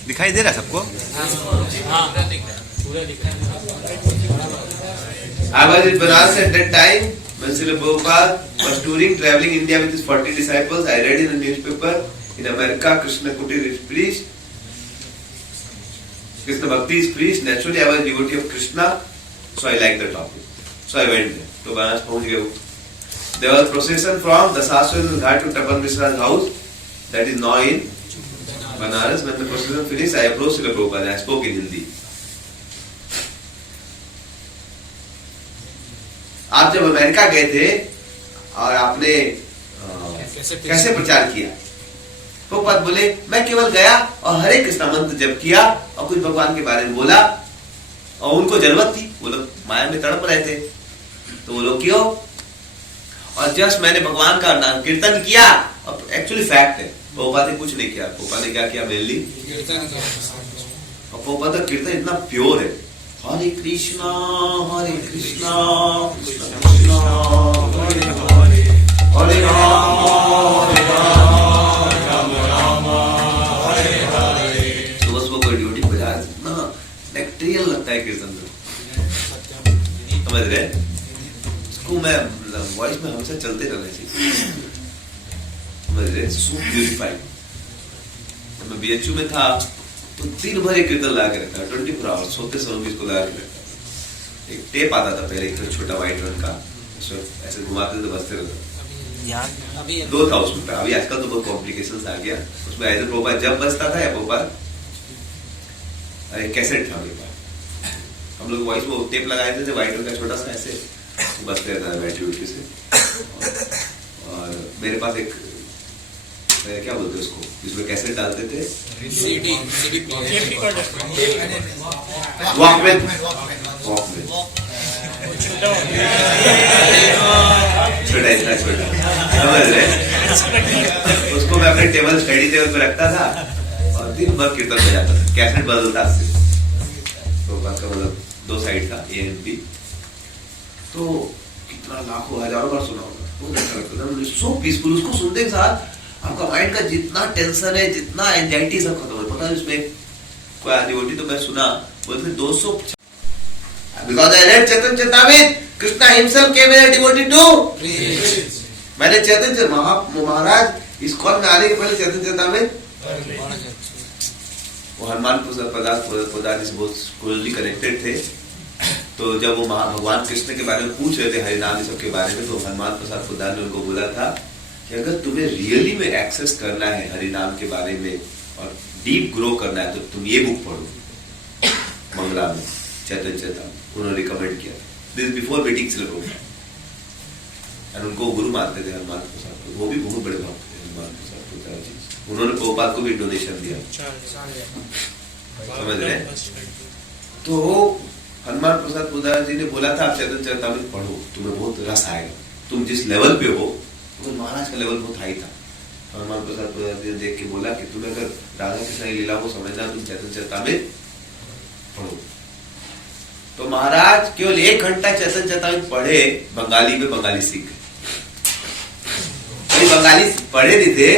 दिखाई दे रहा सबको? पूरा दिखा। I was in Banaras at that time when Srila Prabhupada was touring, traveling India with his 40 disciples. I read in a newspaper in America, Krishna Kutir is preached. Krishna Bhakti is preached. Naturally, I was a devotee of Krishna, so I liked the topic. So I went there. तो बनारस पहुंच गए। There was procession from Dasaswamedh Ghat to Tapan Mishra's house, that is now in Banaras. When the procession finished, I approached Srila Prabhupada. I spoke in Hindi. आप जब America गए थे और आपने कैसे प्रचार किया? प्रभुपाद बोले मैं केवल गया और हरे कृष्णा मंत्र जप किया और कुछ भगवान के बारे में बोला, और उनको जरूरत थी, वो लोग माया में तड़प रहे थे, तो वो लोग क्यों, और जस्ट मैंने भगवान का नाम कीर्तन किया। और एक्चुअली फैक्ट है, प्रभुपाद ने कुछ नहीं किया। प्रभुपाद ने क्या किया? मेनली और प्रभुपाद का कीर्तन इतना प्योर है, हरे कृष्णा कृष्णा कृष्णा हरे हरे, हरे राम राम राम हरे हरे। सुबह सुबह कोई ड्यूटी बजा इतना नेक्ट्रियल लगता है कीर्तन में, समझ रहे? इसको मैं वॉइस में हमेशा चलते रहना चाहिए, समझ रहे? सो प्यूरिफाइड। मैं बीएचयू में था तो दिन भर एक कीर्तन ला के रखा, 24 आवर्स, सोते समय भी इसको ला के रखा। एक टेप आता था पहले, एक छोटा व्हाइट रंग का, ऐसे घुमाते थे तो बजते रहता। अभी 2 था उसमें, अभी आजकल तो बहुत कॉम्प्लिकेशंस आ गया उसमें। ऐसे भोपाल जब बजता था या भोपाल कैसेट था मेरे पास, हम लोग वॉइस वो टेप लगाए थे व्हाइट रंग का छोटा सा, ऐसे बजते रहता था बैटरी उठी से। और मेरे पास एक क्या बोलते हैं उसको, जिसमें कैसेट डालते थे, सीडी टेप रिकॉर्डर वॉकमैन, छोटा छोटा इतना छोटा, समझ रहे? उसको मैं अपने टेबल स्टडी टेबल पे रखता था और दिन भर कीर्तन बजाता था, कैसेट बदलता था। तो बात का मतलब 2 साइड था, ए एंड बी। तो कितना लाखों हजारों बार सुना होगा, बहुत अच्छा लगता था, सो पीसफुल। उसको सुनते के साथ आपका माइंड का जितना टेंशन है, जितना एंजाइटी सब खत्म हो। पता है उसमें कोई डिवोटी तो मैं सुना बोलते 200 because I read Chaitanya Charitamrita, Krishna himself came as a devotee to preach. मैंने चैतन्य महाराज इस कॉल में आने के पहले चैतन्य चरितामृत वो हनुमान प्रसाद से बहुत क्लोजली कनेक्टेड थे। तो जब वो भगवान कृष्ण के बारे में पूछ रहे थे, हरिनाम सब के बारे में, तो हनुमान प्रसाद प्रधान ने उनको बोला था कि अगर तुम्हें रियली में एक्सेस करना है हरिनाम के बारे में और डीप ग्रो करना है तो तुम ये बुक पढ़ो, मंगला में चैतन्य चरितामृत उन्होंने रिकमेंड किया। दिस बिफोर मीटिंग और उनको गुरु मानते थे हनुमान प्रसाद को, वो भी बहुत बड़े भक्त थे हनुमान प्रसाद प्रसाद जी। उन्होंने गोपाल को भी डोनेशन दिया, समझ रहे? तो हनुमान प्रसाद प्रसाद जी ने बोला था आप चैतन्य चरितामृत पढ़ो, तुम्हें बहुत रस आएगा, तुम जिस लेवल पे हो, तो महाराज का लेवल बहुत हाई था। हनुमान प्रसाद प्रसाद जी ने देख के बोला कि तुम्हें अगर राधा कृष्ण की लीला को समझना, तुम चैतन्य चरितामृत पढ़ो। तो महाराज केवल 1 घंटा चैतन्य चरितामृत पढ़े, बंगाली में बंगाली सीख गए। बंगाली पढ़े नहीं थे,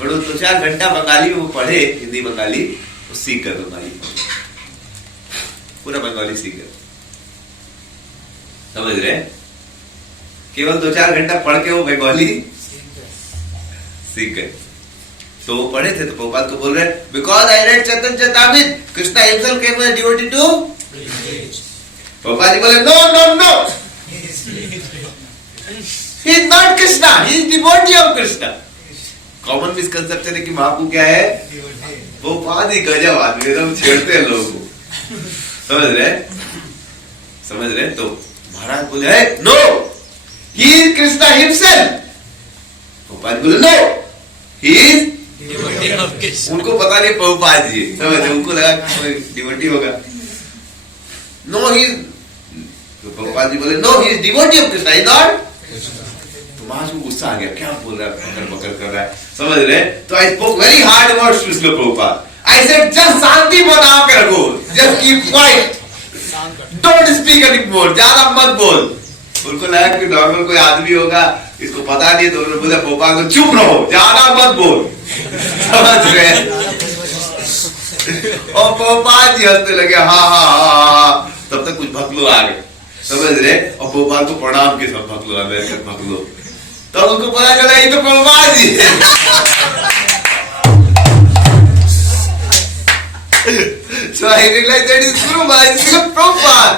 बड़ो 2-4 घंटा बंगाली में वो पढ़े, हिंदी बंगाली वो सीख गए, बंगाली पूरा बंगाली सीख गए, समझ रहे? केवल 2-4 घंटा पढ़ के वो बंगाली सीख गए। तो वो पढ़े थे तो गोपाल को बोल रहे, because I read Chaitanya Charitamrita, Krishna himself came as devotee to preach. Gopal ji बोले no no no, he is not Krishna, he is devotee of Krishna. Common misconception है कि महाप्रभु क्या है, वो बहुत ही गजब आदमी, एकदम छेड़ते हैं लोगों को, समझ रहे? तो महाराज बोले no, he is Krishna himself. Gopal बोले no, he is devotee of Krishna. उनको पता नहीं प्रभुपाद जी, समझ रहे? उनको लगा कोई डिवोटी होगा। नो ही, तो प्रभुपाद जी बोले no, he is devotee of Krishna, is not. तो महाराज को गुस्सा आ गया, क्या बोल रहा है, पकड़ कर रहा है, समझ रहे? तो I spoke very hard words to Srila Prabhupada. I said just शांति बना के रखो, just keep quiet, don't speak any more, ज्यादा मत बोल। उनको लगा कि नॉर्मल कोई आदमी होगा, इसको पता नहीं, तो उन्होंने बोला प्रभुपाद को चुप रहो, ज्यादा मत बोल, समझ रहे? और प्रभुपाद जी हंसने लगे, हाँ हाँ हाँ। तब तक कुछ भक्त लोग आ गए, समझ रहे? और प्रभुपाद को प्रणाम के सब भक्त लोग, अमेरिकन भक्त लोग। तब उनको पता चला ये तो प्रभुपाद जी है। So I realized that is Guru Maharaj, is Prabhupada.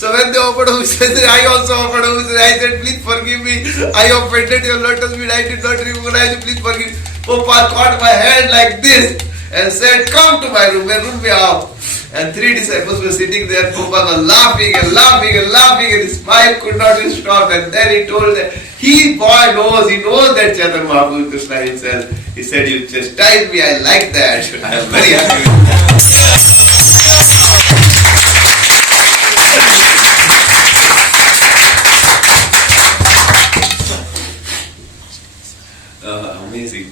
So when they offered him, I also offered him. I said, please forgive me. I offended your lotus feet. I did not recognize you. Please forgive. Prabhupada caught my hand like this and said, come to my room. My room be out. And 3 disciples were sitting there. Prabhupada was laughing and laughing and laughing, and his smile could not be stopped. And then he told that he knows that Chaitanya Mahaprabhu Krishna himself. He said, you chastised me. I like that. I am very happy with that. Amazing.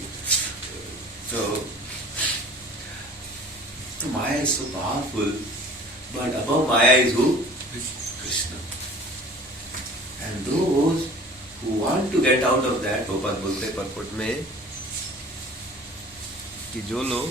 So Maya is so powerful, but above Maya is who? Krishna. And those who want to get out of that, Prabhupada बोलते purport में कि जो लोग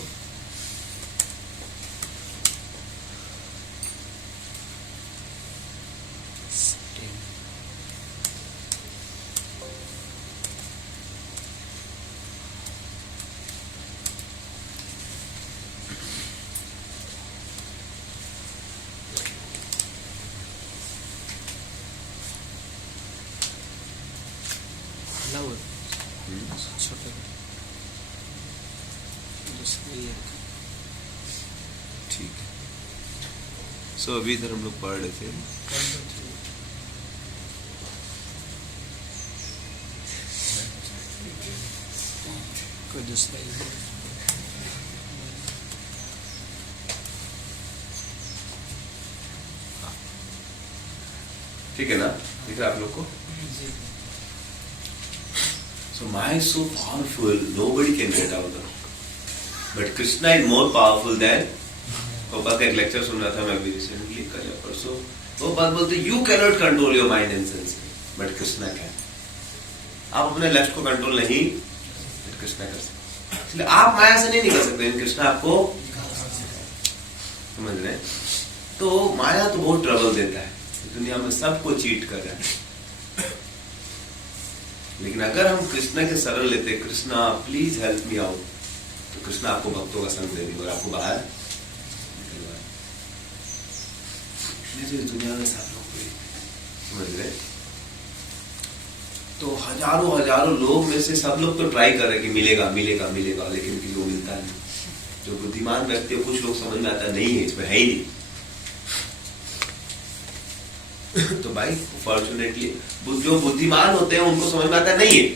ठीक है। सो अभी इधर हम लोग पढ़ रहे थे ठीक है ना, दिख रहा है आप लोग को? So Maya is so powerful, nobody can get out of it. But Krishna is more powerful than. पापा का एक लेक्चर सुन रहा था मैं अभी रिसेंटली, कल या परसों। वो बात बोलते, you cannot control your mind and senses, but Krishna can. आप अपने लक्ष्य को कंट्रोल नहीं, but कृष्णा कर सकते। इसलिए आप माया से नहीं निकल सकते, कृष्णा आपको समझ रहे हैं? तो माया तो बहुत ट्रबल देता है, दुनिया में सबको चीट कर रहा है। लेकिन अगर हम कृष्णा के शरण लेते, Krishna please help me out, तो कृष्णा आपको भक्तों का संग देंगे और आपको बाहर निकलवाए। इस दुनिया में सब लोग समझ रहे? तो हजारों हजारों लोग में से सब लोग तो ट्राई कर रहे कि मिलेगा मिलेगा मिलेगा, लेकिन किसी को मिलता नहीं। जो बुद्धिमान व्यक्ति है, कुछ लोग समझ में आता नहीं है, इसमें है ही नहीं। तो भाई फॉर्चुनेटली जो बुद्धिमान होते हैं उनको समझ में आता नहीं है,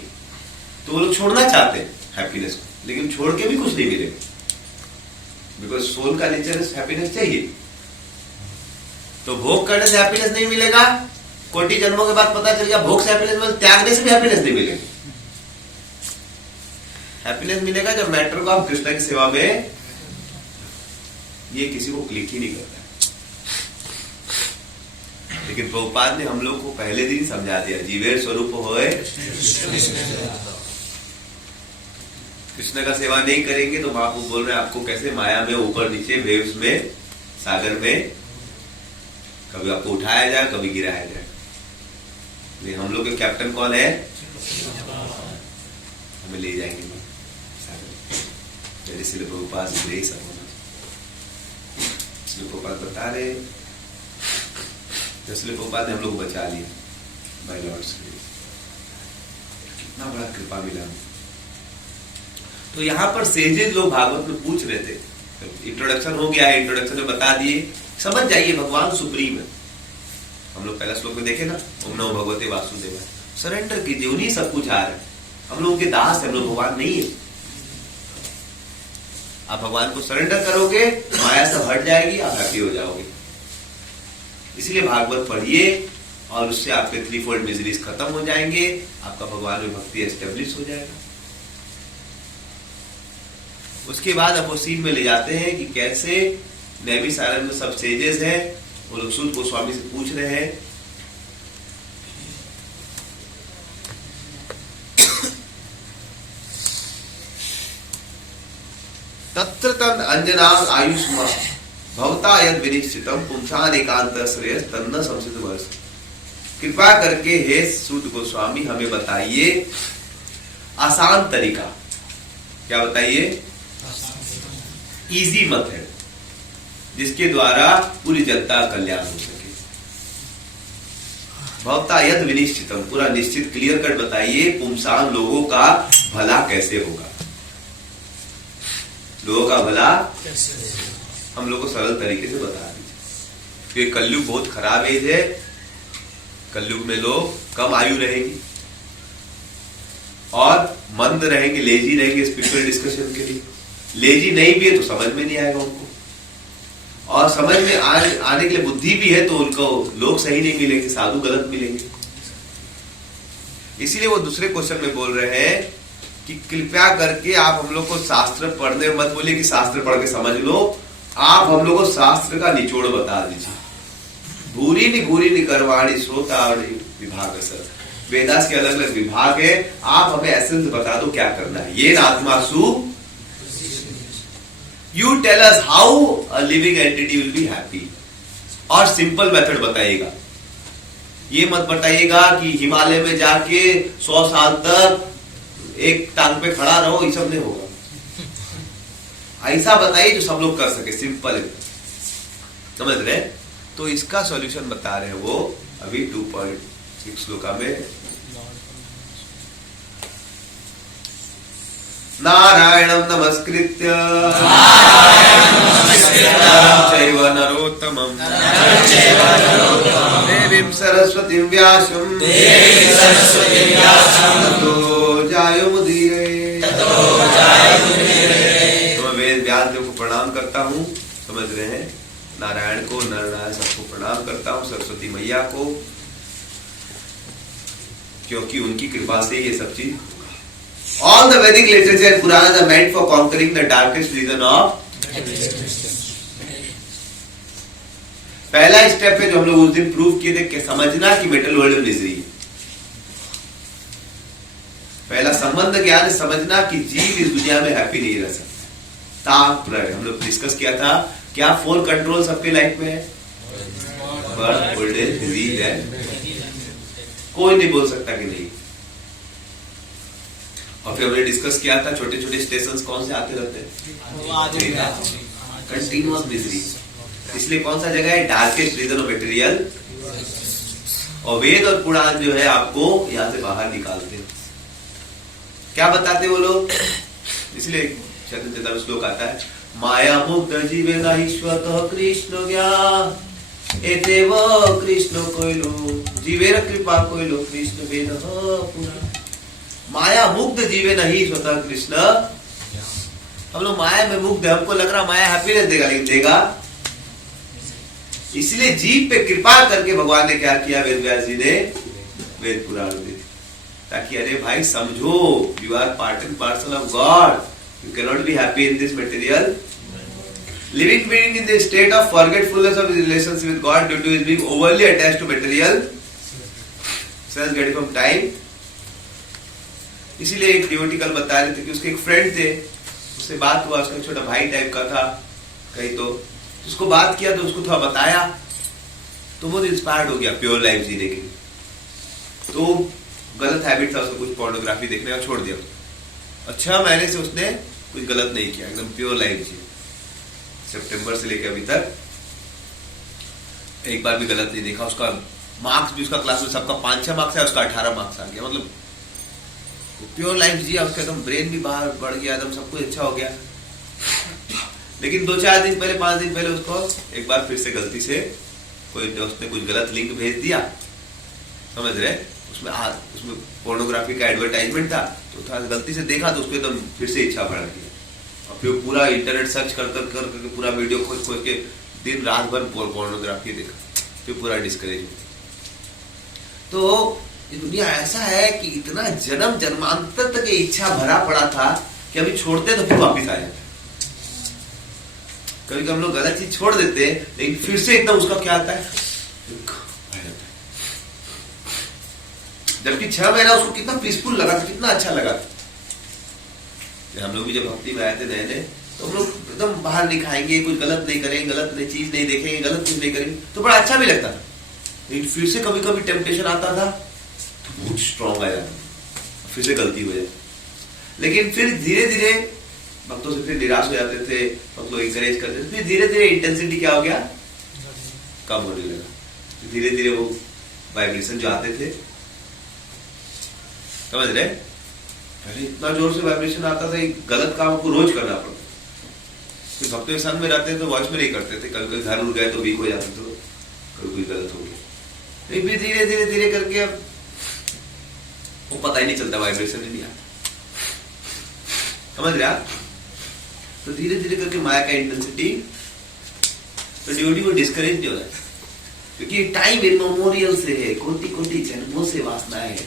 तो वो लोग छोड़ना चाहते हैं हैप्पीनेस को, लेकिन छोड़ के भी कुछ नहीं मिलेगा, बिकॉज सोल का नेचर हैप्पीनेस चाहिए। तो भोग करने से हैप्पीनेस नहीं मिलेगा, कोटि जन्मों के बाद पता चल गया भोग से हैप्पीनेस मिलेगा, त्यागने से भी हैप्पीनेस नहीं मिलेगा। हैप्पीनेस मिलेगा जब मैटर को आप कृष्ण की सेवा में, ये किसी को क्लिक ही नहीं करता। लेकिन प्रभुपाद ने हम लोग को पहले दिन समझा दिया, जीवेर स्वरूप होए कृष्ण का सेवा नहीं करेंगे तो बापू बोल रहे हैं आपको कैसे माया में ऊपर नीचे वेव्स में, सागर में कभी आपको उठाया जाए, कभी गिराया जाए। ये हम लोग के कैप्टन कौन है? हमें ले जाएंगे सागर। इसलिए प्रभुपाद से सब होना, इसलिए प्रभुपाद बता रहे, इसलिए प्रभुपाद ने हम लोग बचा लिया बाय लॉर्ड्स के लिए। कितना बड़ा कृपा मिला। तो यहाँ पर सेजेस लोग भागवत में पूछ रहे थे, इंट्रोडक्शन हो गया है, इंट्रोडक्शन में बता दिए, समझ जाइए भगवान सुप्रीम है। हम लोग पहला श्लोक में देखे ना, ओम नमो भगवते वासुदेवाय, सरेंडर कीजिए, उन्हीं सब कुछ आ रहे हैं। हम लोग के दास है, हम लोग भगवान नहीं है। आप भगवान को सरेंडर करोगे, माया सब हट जाएगी, आप हैप्पी हो जाओगे। इसलिए भागवत पढ़िए और उससे आपके 3-fold मिजरीज खत्म हो जाएंगे, आपका भगवान में भक्ति एस्टेब्लिश हो जाएगा। उसके बाद अब वो सीन में ले जाते हैं कि कैसे नैमी सारण में सब सेजेस हैं, वो लोग सूत गोस्वामी से पूछ रहे हैं तत्र तन अंजनांग आयुष्मा भवता यद विनिश्चितम पुंसान एकांत श्रेयस तन्न संसित वर्ष। कृपा करके हे सूत गोस्वामी हमें बताइए आसान तरीका। क्या बताइए? इजी मेथड, जिसके द्वारा पूरी जनता का कल्याण हो सके। भवता यद विनिश्चितम, पूरा निश्चित क्लियर कट बताइए पुंसान लोगों का भला कैसे होगा। लोगों का भला हम लोग को सरल तरीके से बता दीजिए। ये कलयुग बहुत खराब एज है, कलयुग में लोग कम आयु रहेगी और मंद रहेंगे, लेजी रहेंगे स्पिरिचुअल डिस्कशन के लिए। लेजी नहीं भी है तो समझ में नहीं आएगा उनको, और समझ में आने के लिए बुद्धि भी है तो उनको लोग सही नहीं मिलेंगे, साधु गलत मिलेंगे। इसीलिए वो दूसरे क्वेश्चन में बोल रहे हैं कि कृपया करके आप हम लोग को शास्त्र पढ़ने मत बोलिए कि शास्त्र पढ़ के समझ लो, आप हम लोग को शास्त्र का निचोड़ बता दीजिए। भूरी निकरवाणी श्रोतावणी विभाग सर, वेदास के अलग अलग विभाग है, आप हमें एसेंस बता दो क्या करना है। ये आत्मासु you tell us how a living entity will be happy, और सिंपल मेथड बताइएगा। ये मत बताइएगा कि हिमालय में जाके 100 साल तक एक टांग पे खड़ा रहो, ये सब नहीं होगा। ऐसा बताइए जो सब लोग कर सके, सिंपल है, समझ रहे? तो इसका सॉल्यूशन बता रहे हैं वो अभी 2.6 श्लोका में। नारायणं नमस्कृत्य चैव नरोत्तमं देवीं सरस्वतीं व्यासं ततो जयमुदीरये। तो मैं वेद व्यास देव को प्रणाम करता हूँ, समझ रहे हैं, नारायण को, नर नारायण सबको प्रणाम करता हूँ, सरस्वती मैया को, क्योंकि उनकी कृपा से ये सब चीज। All the Vedic literature and Puranas are meant for conquering the darkest region of पहला स्टेप है जो हम लोग उस दिन प्रूव किए थे कि समझना कि मेटल वर्ल्ड में मिजरी है। पहला संबंध ज्ञान है, समझना कि जीव इस दुनिया में हैप्पी नहीं रह सकता। हम लोग डिस्कस किया था क्या 4 कंट्रोल सबके लाइफ में है, बर्थ, ओल्ड एज, डिजीज है, कोई नहीं बोल सकता कि नहीं। और फिर हमने डिस्कस किया था छोटे छोटे स्टेशंस कौन से आते रहते हैं, कंटिन्यूअस मिजरी। इसलिए कौन सा जगह है, डार्केस्ट रीजन ऑफ मटेरियल। और वेद और पुराण जो है आपको यहां से बाहर निकालते हैं। क्या बताते वो लोग, इसलिए चैतन्य श्लोक आता है, माया मुक्त जीवेन ईश्वरतः कृष्ण ज्ञान एतेव कृष्ण कोइलो जीवेर कृपा कोइलो कृष्ण वेद पुरा। माया मुक्त जीवे नहीं स्वतः कृष्ण। हम लोग माया में मुक्त है, हमको लग रहा माया हैप्पीनेस देगा, लेकिन देगा। इसलिए जीव पे कृपा करके भगवान ने क्या किया, वेद व्यास जी ने वेद पुराण दे, ताकि अरे भाई समझो, you are part and parcel of God, you can not be happy in this material living being in the state of forgetfulness of his relations with God due to his being overly attached to material sense getting from time। इसीलिए एक devotee कल बता रहे थे कि उसके एक friend थे, उससे बात हुआ, उसका छोटा भाई टाइप का था कहीं, तो उसको बात किया तो उसको थोड़ा बताया तो वो इंस्पायर्ड हो गया प्योर लाइफ जीने के। तो गलत हैबिट था उसको, कुछ पोर्नोग्राफी देखने का छोड़ दिया। और 6 महीने से उसने कुछ गलत नहीं किया, एकदम प्योर लाइफ जी। सितंबर से लेकर अभी तक एक बार भी गलत नहीं देखा। उसका मार्क्स भी, उसका क्लास में सबका 5-6 मार्क्स है, उसका 18 मार्क्स आ गया। मतलब प्योर लाइफ जिया, उसका एकदम ब्रेन भी बाहर बढ़ गया, एकदम सब कुछ अच्छा हो गया। लेकिन 2-4 दिन पहले, 5 दिन पहले उसको एक बार फिर से गलती से कोई दोस्त ने कुछ गलत लिंक भेज दिया, समझ रहे, उसमें पोर्नोग्राफी का एडवर्टाइजमेंट था, तो था गलती से देखा तो उसको एकदम फिर से इच्छा बढ़ गई। और फिर पूरा इंटरनेट सर्च कर पूरा वीडियो खोज के दिन रात भर पोर्नोग्राफी देखा, फिर पूरा डिस्करेज। तो ये दुनिया ऐसा है कि इतना जन्म जन्मांतर तक ये इच्छा भरा पड़ा था कि अभी छोड़ते तो फिर वापिस आ जाता। कभी हम लोग गलत चीज छोड़ देते हैं, लेकिन फिर से एकदम उसका क्या आता है, जबकि 6 महीना उसको कितना पीसफुल लगा था, कितना अच्छा लगा था। हम लोग भी जब भक्ति में आए थे नए नए, तो हम लोग एकदम बाहर नहीं खाएंगे, कुछ गलत नहीं करेंगे, गलत नहीं चीज नहीं देखेंगे, गलत चीज नहीं करेंगे, तो बड़ा अच्छा भी लगता था। लेकिन फिर से कभी कभी टेम्पटेशन आता था तो बहुत स्ट्रॉन्ग आ जाता, फिर से गलती हो जाती। लेकिन फिर धीरे धीरे भक्तों से फिर निराश हो जाते थे, भक्त लोग इंकरेज करते थे, फिर धीरे धीरे इंटेंसिटी क्या हो गया, कम होने लगा। धीरे धीरे वो वाइब्रेशन जो आते थे, समझ रहे, पहले इतना जोर से वाइब्रेशन आता था, गलत काम को रोज करना पड़ता। फिर भक्तों के साथ में रहते थे तो वॉइस में नहीं करते थे, कभी कभी घर उड़ गए तो वीक हो जाते थे, कभी कोई गलत हो गया। फिर धीरे धीरे धीरे करके अब वो पता ही नहीं चलता, वाइब्रेशन ही नहीं आता, समझ रहे आप। तो धीरे धीरे करके माया का इंटेंसिटी, तो ड्यूटी को डिस्करेज नहीं हो रहा है, क्योंकि टाइम इमोरियल से है, कोटि कोटि जन्मों से वासनाएं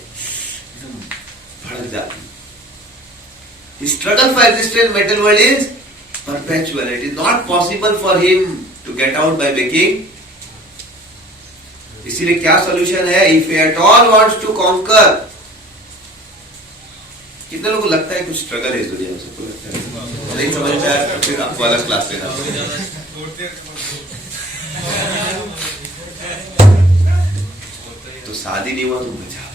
भड़क जाती। The struggle for existence in metal world is perpetual. It is not possible for him to get out by making. इसीलिए क्या सॉल्यूशन है, if he at all wants to conquer। कितने लोगों को लगता है कुछ स्ट्रगल है इस दुनिया में, सबको लगता है, नहीं समझता है, फिर आपको अलग क्लास लेना। तो शादी नहीं हुआ तो मजा आ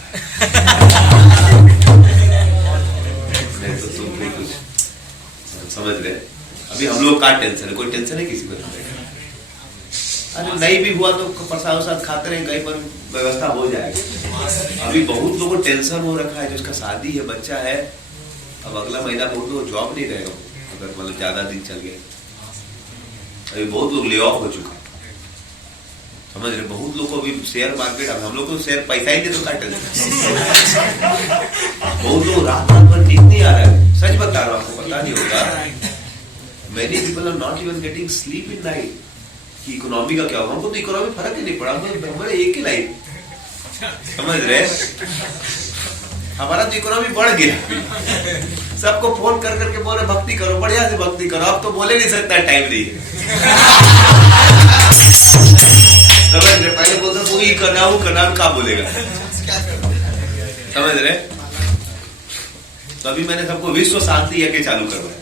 नहीं तो तुम भी कुछ समझ रहे। अभी हम लोग का टेंशन है, कोई टेंशन है किसी को, अरे नहीं भी हुआ तो प्रसाद साथ खाते रहे, कहीं पर व्यवस्था हो जाएगी। अभी बहुत लोगों को टेंशन हो रखा है, जिसका शादी है, बच्चा है, अब अगला महीना बोल दो जॉब नहीं रहेगा, अगर मतलब ज्यादा दिन चल गए। अभी बहुत लोग ले ऑफ हो चुका, समझ रहे, बहुत लोग को अभी शेयर मार्केट, अब हम लोग को शेयर पैसा ही दे तो काट बहुत लोग रात भर ठीक नहीं आ रहा है, सच बता रहा हूँ, आपको पता नहीं होगा। Many people are not even getting sleep in night. कि इकोनॉमी का क्या होगा, हमको तो इकोनॉमी फर्क ही नहीं पड़ा, हमारे एक ही लाइफ, समझ रहे, हमारा तो इकोनॉमी बढ़ गया। सबको फोन कर करके बोले भक्ति करो, बढ़िया से भक्ति करो, अब तो बोले नहीं सकता, टाइम नहीं है। समझ रहे, पहले बोलता वो ही करना, वो करना, क्या बोलेगा, समझ रहे। तो अभी मैंने सबको विश्व शांति यज्ञ चालू करवाया।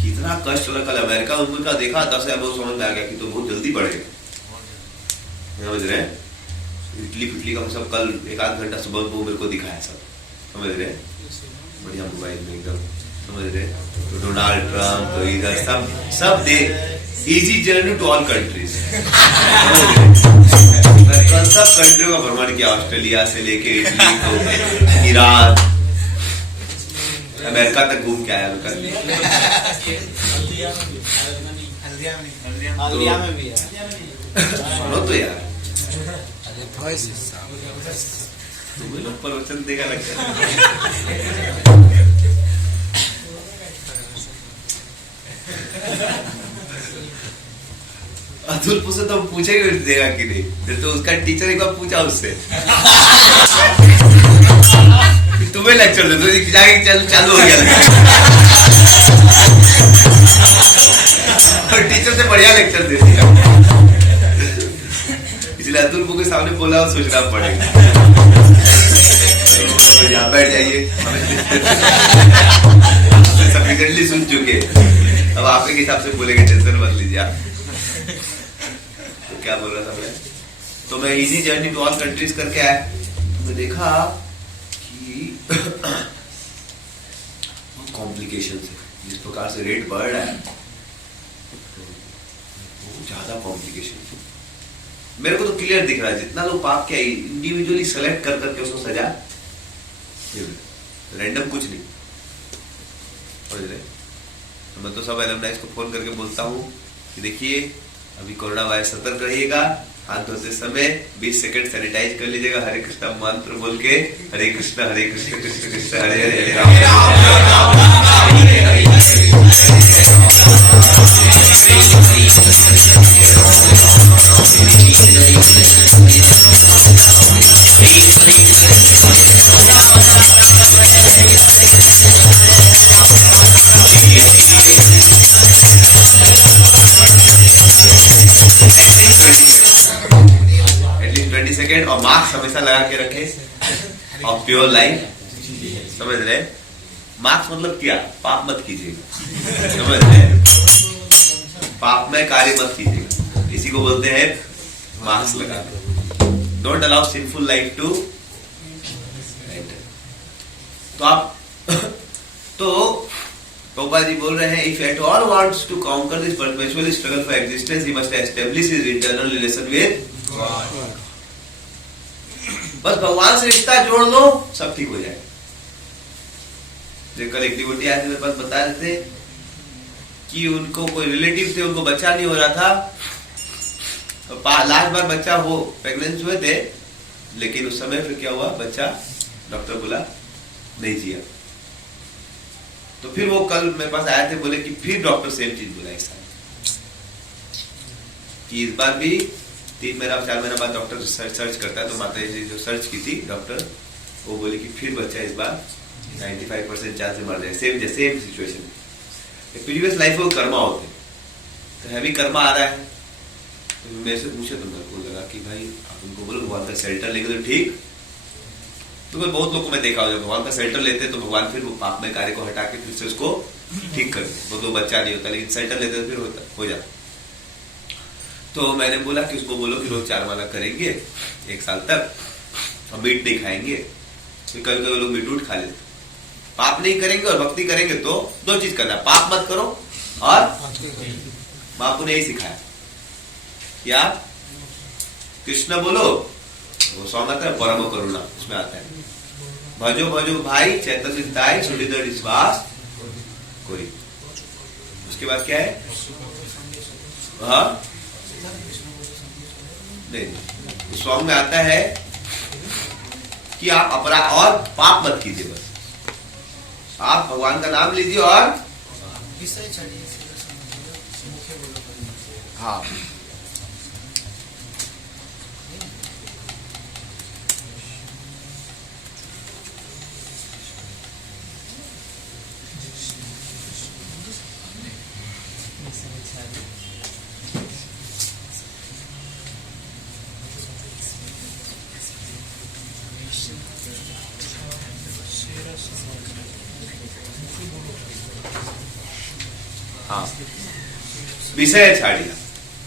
कितना कष्ट लगा, कल अमेरिका उनका देखा 10 है, वो समझ में आ गया कि तो बहुत जल्दी बढ़ेगा, समझ रहे। इटली पिटली का सब कल 1-8 घंटा सुबह को मेरे को दिखाया सब, समझ रहे, बढ़िया मोबाइल में एकदम, समझ रहे। तो डोनाल्ड ट्रम्प तो इधर सब दे easy journey to all countries, कल सब कंट्रियों का भ्रमण किया, ऑस्ट्रेलिया से लेके इटली को ईरान अमेरिका तक घूम के आया। हल्दिया में भी है, सुनो तो यार, तुम्हें लोग प्रवचन देगा लगता है। अतुल पूछे तो पूछेगा देगा कि नहीं, तो उसका टीचर एक बार पूछा उससे तुम्हें लेक्चर दे, तो जाके चालू हो गया और टीचर से बढ़िया लेक्चर दे दिया, इसलिए अतुल के सामने बोला और सोचना पड़ेगा। तो यहाँ बैठ जाइए, सफिशिएंटली सुन चुके, अब आप के हिसाब से बोलेंगे, टेंशन मत लीजिए आप। तो क्या बोल रहा था मैं, तो मैं easy journey to all countries करके आया, तो मैं देखा कॉम्प्लिकेशन है, जिस प्रकार से रेट बढ़ रहा है, बहुत ज्यादा कॉम्प्लिकेशन। मेरे को तो क्लियर दिख रहा है, जितना लोग पाप किया इंडिविजुअली सेलेक्ट कर करके उसको सजा, रैंडम कुछ नहीं, समझ रहे। तो मैं तो सब एलुमनाइज को फोन करके बोलता हूँ कि देखिए अभी कोरोना वायरस, सतर्क रहिएगा, हाथ धोते समय 20 सेकंड सैनिटाइज कर लीजिएगा, हरे कृष्णा मंत्र बोल के, हरे कृष्ण कृष्ण कृष्ण हरे हरे, हरे राम एटलीस्ट 20 सेकेंड, और मास्क हमेशा लगा के रखे, और प्योर लाइफ, समझ रहे। मास्क मतलब क्या, पाप मत कीजिएगा, समझ रहे, पाप में कार्य मत कीजिएगा, इसी को बोलते हैं मास्क लगाना। Don't allow sinful life to enter. तो आप तो Prabhupada जी बोल रहे हैं, if at all wants to conquer this perpetual struggle for existence, he must establish his internal relation with God. बस भगवान से रिश्ता जोड़ लो, सब ठीक हो जाएगा। जो कल एक डिवोटी आए थे मेरे पास, बता रहे थे कि उनको कोई रिलेटिव थे, उनको बच्चा नहीं हो रहा था, तो लास्ट बार बच्चा हो प्रेग्नेंट हुए थे, लेकिन उस समय फिर क्या हुआ, बच्चा डॉक्टर बोला नहीं जिया। तो फिर वो कल मेरे पास आए थे, बोले कि फिर डॉक्टर सेम चीज बोला इस साल, कि इस बार भी 3 महीना 4 महीना बाद डॉक्टर सर्च करता है, तो माता जी जो सर्च की थी डॉक्टर, वो बोले कि फिर बच्चा इस बार 95% चांस से मर जाए, सेम सिचुएशन। प्रीवियस लाइफ में कर्मा होते, तो हैवी कर्मा आ रहा है। तो मेरे से पूछे तो मेरे को लगा कि भाई आप उनको बोलो भगवान का शेल्टर लेंगे तो ठीक। तो बहुत लोग को मैं देखा हो, भगवान का शेल्टर लेते तो भगवान फिर वो पाप में कार्य को हटा के फिर से उसको ठीक कर दे, वो तो बच्चा नहीं होता, लेकिन शेल्टर लेते तो फिर हो जाता। तो मैंने बोला कि उसको बोलो कि रोज 4 माला करेंगे 1 साल तक, और मीट नहीं खाएंगे। फिर कभी लोग मीट उठ खा लेते, पाप नहीं करेंगे और भक्ति करेंगे, तो 2 चीज करना, पाप मत करो और बापू ने यही सिखाया कि आप कृष्ण बोलो, वो सॉन्ग आता है परम करुणा, उसमें आता है भजो भजो भाई चैतन्य ताई सुनिधर विश्वास कोई। उसके बाद क्या है? हाँ नहीं, सॉन्ग में आता है कि आप अपराध और पाप मत कीजिए, बस आप भगवान का नाम लीजिए और हाँ हाँ विषय छाड़िया,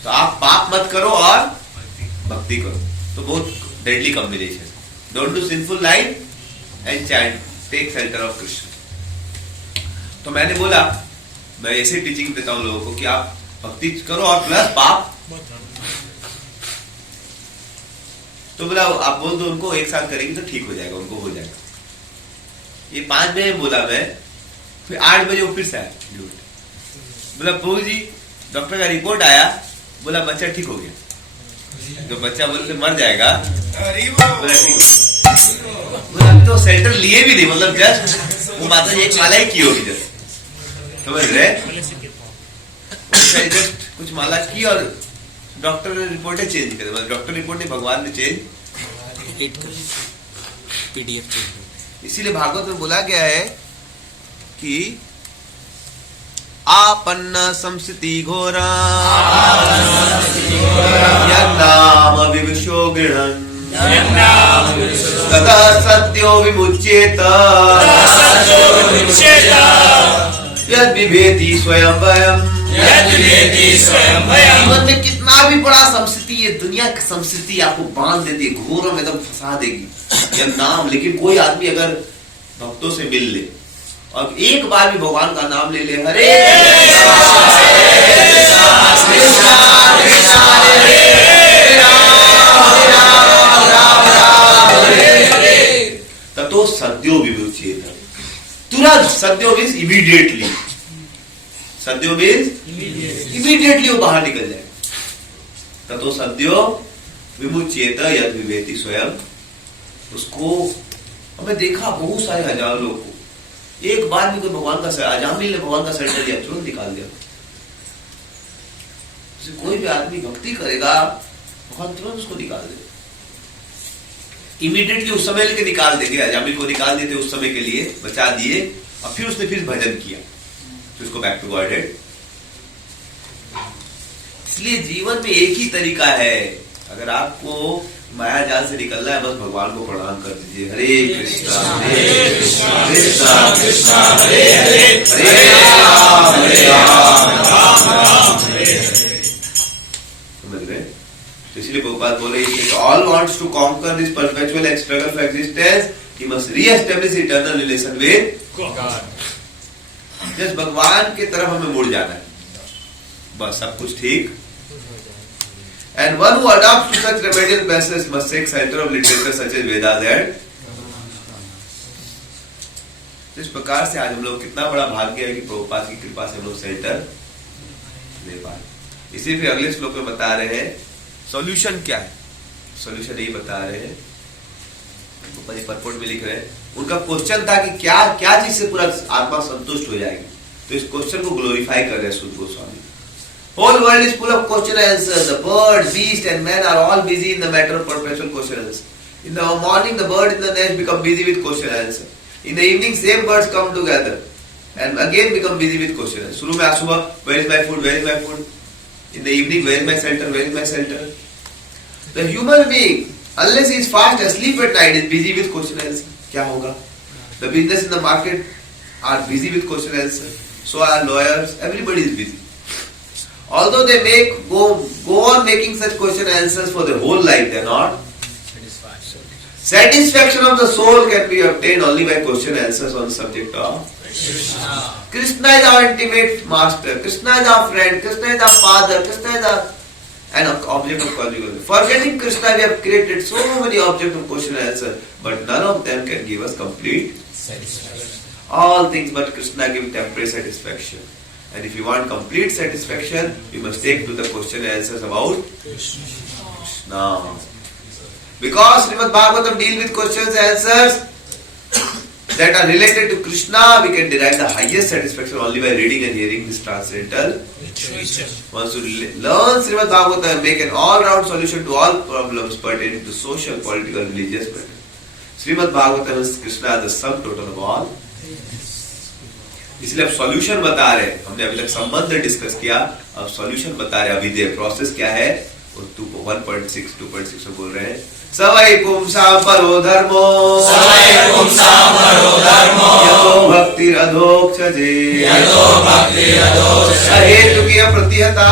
तो आप पाप मत करो और भक्ति करो, तो बहुत deadly combination. Don't do sinful life and chant take shelter of Krishna. तो मैंने बोला मैं ऐसे टीचिंग देता हूं लोगों को कि आप भक्ति करो और प्लस पाप। तो बोला आप बोल दो उनको एक साथ करेंगे तो ठीक हो जाएगा, उनको हो जाएगा। ये 5 बजे बोला मैं, फिर 8 बजे वो फिर से आया झूठ। बोला प्रभु जी डॉक्टर का रिपोर्ट आया, बोला बच्चा ठीक हो गया। तो बच्चा बोलते मर जाएगा, बोला ठीक हो गया। बोला अभी तो सेंटर लिए भी नहीं, मतलब जस्ट वो माता जी एक माला ही की होगी, जस्ट समझ रहे, जस्ट कुछ माला की और डॉक्टर ने रिपोर्टें चेंज कर, मतलब डॉक्टर रिपोर्ट नहीं भगवान ने चेंज PDF चेंज। इसीलिए भागवत में बोला गया है कि आपन्न संस्थिति घोरा यन्नाम विवशो गृहन् तथा सत्यो विमुच्येत यद् विभेति स्वयं वयम्। जीवन में कितना भी बड़ा संस्कृति, ये दुनिया की संस्कृति आपको बांध देती है, घोरों में एकदम फंसा देगी यह नाम। लेकिन कोई आदमी अगर भक्तों से मिल ले और एक बार भी भगवान का नाम ले ले, हरे ततो सद्यो विमुच्येत। तुरंत सद्यो मीन्स इमीडिएटली, सद्यो मीन्स इमीडिएटली वो बाहर निकल जाए। ततो सद्यो विमुच्येत यद् विभेति स्वयं। उसको हमें देखा बहुत सारे हजारों लोग को, एक बार भी कोई भगवान का अजामिल ने भगवान का सेंटर दिया तुरंत निकाल दिया। कोई भी आदमी भक्ति करेगा भगवान तुरंत उसको निकाल देगा, इमीडिएटली उस समय लेके निकाल देंगे। अजामिल को निकाल देते उस समय के लिए, बचा दिए, और फिर उसने फिर भजन किया, तो उसको बैक टू गॉडहेड। इसलिए जीवन में एक ही तरीका है, अगर आपको माया जाल से निकलना है बस भगवान को प्रणाम कर दीजिए, हरे कृष्णा कृष्णा कृष्णा हरे हरे, हरे राम राम राम हरे हरे। समझ रहे? तो इसलिए प्रभुपाद बोले if all wants to conquer this perpetual struggle for existence, he must re-establish eternal relation with God. Just भगवान की तरफ हमें मुड़ जाना है, बस सब कुछ ठीक। And one who adopts to such remedial measures must take shelter of literature such as Vedas and। इस प्रकार से आज हम लोग कितना बड़ा भाग्य है कि प्रभुपाद की कृपा से हम लोग सेंटर ले पाए। इसी फिर अगले श्लोक में बता रहे हैं सॉल्यूशन क्या है। सॉल्यूशन यही बता रहे हैं, परपोर्ट में लिख रहे हैं। उनका क्वेश्चन था कि क्या क्या चीज से पूरा आत्मा संतुष्ट हो जाएगी, तो इस क्वेश्चन को ग्लोरीफाई कर रहे हैं सुध Goswami. Whole world is full of question and answers. The bird, beast and man are all busy in the matter of perpetual question and answer. In the morning, the bird in the nest become busy with question and answer. In the evening, same birds come together and again become busy with question and answer. शुरू में सुबह, where is my food? Where is my food? In the evening, where is my shelter? Where is my shelter? The human being, unless he is fast asleep at night, is busy with question and answer. क्या होगा? The business in the market are busy with question and answer. So are lawyers. Everybody is busy. Although they go on making such question and answers for their whole life, they are not satisfied. Satisfaction of the soul can be obtained only by question and answers on the subject of Krishna. Krishna is our intimate master. Krishna is our friend. Krishna is our father. Krishna is our an object of conjugal. Forgetting Krishna, we have created so many objects of question and answer, but none of them can give us complete satisfaction. all things but Krishna give temporary satisfaction. And if you want complete satisfaction, you must take to the question and answers about Krishna. Because Srimad Bhagavatam deal with questions and answers that are related to Krishna, we can derive the highest satisfaction only by reading and hearing this transcendental. Once you learn Srimad Bhagavatam, make an all-round solution to all problems pertaining to social, political, religious matters. Srimad Bhagavatam is Krishna the sum total of all. इसलिए अब solution बता रहे, हमने अभी तक संबंध discuss किया, अब सॉल्यूशन बता रहे, अभिधेय प्रोसेस क्या है, और 2.6 में बोल रहे हैं सवै पुंसां परो धर्मो यतो भक्तिरधोक्षजे अहेतुकीय प्रतिहता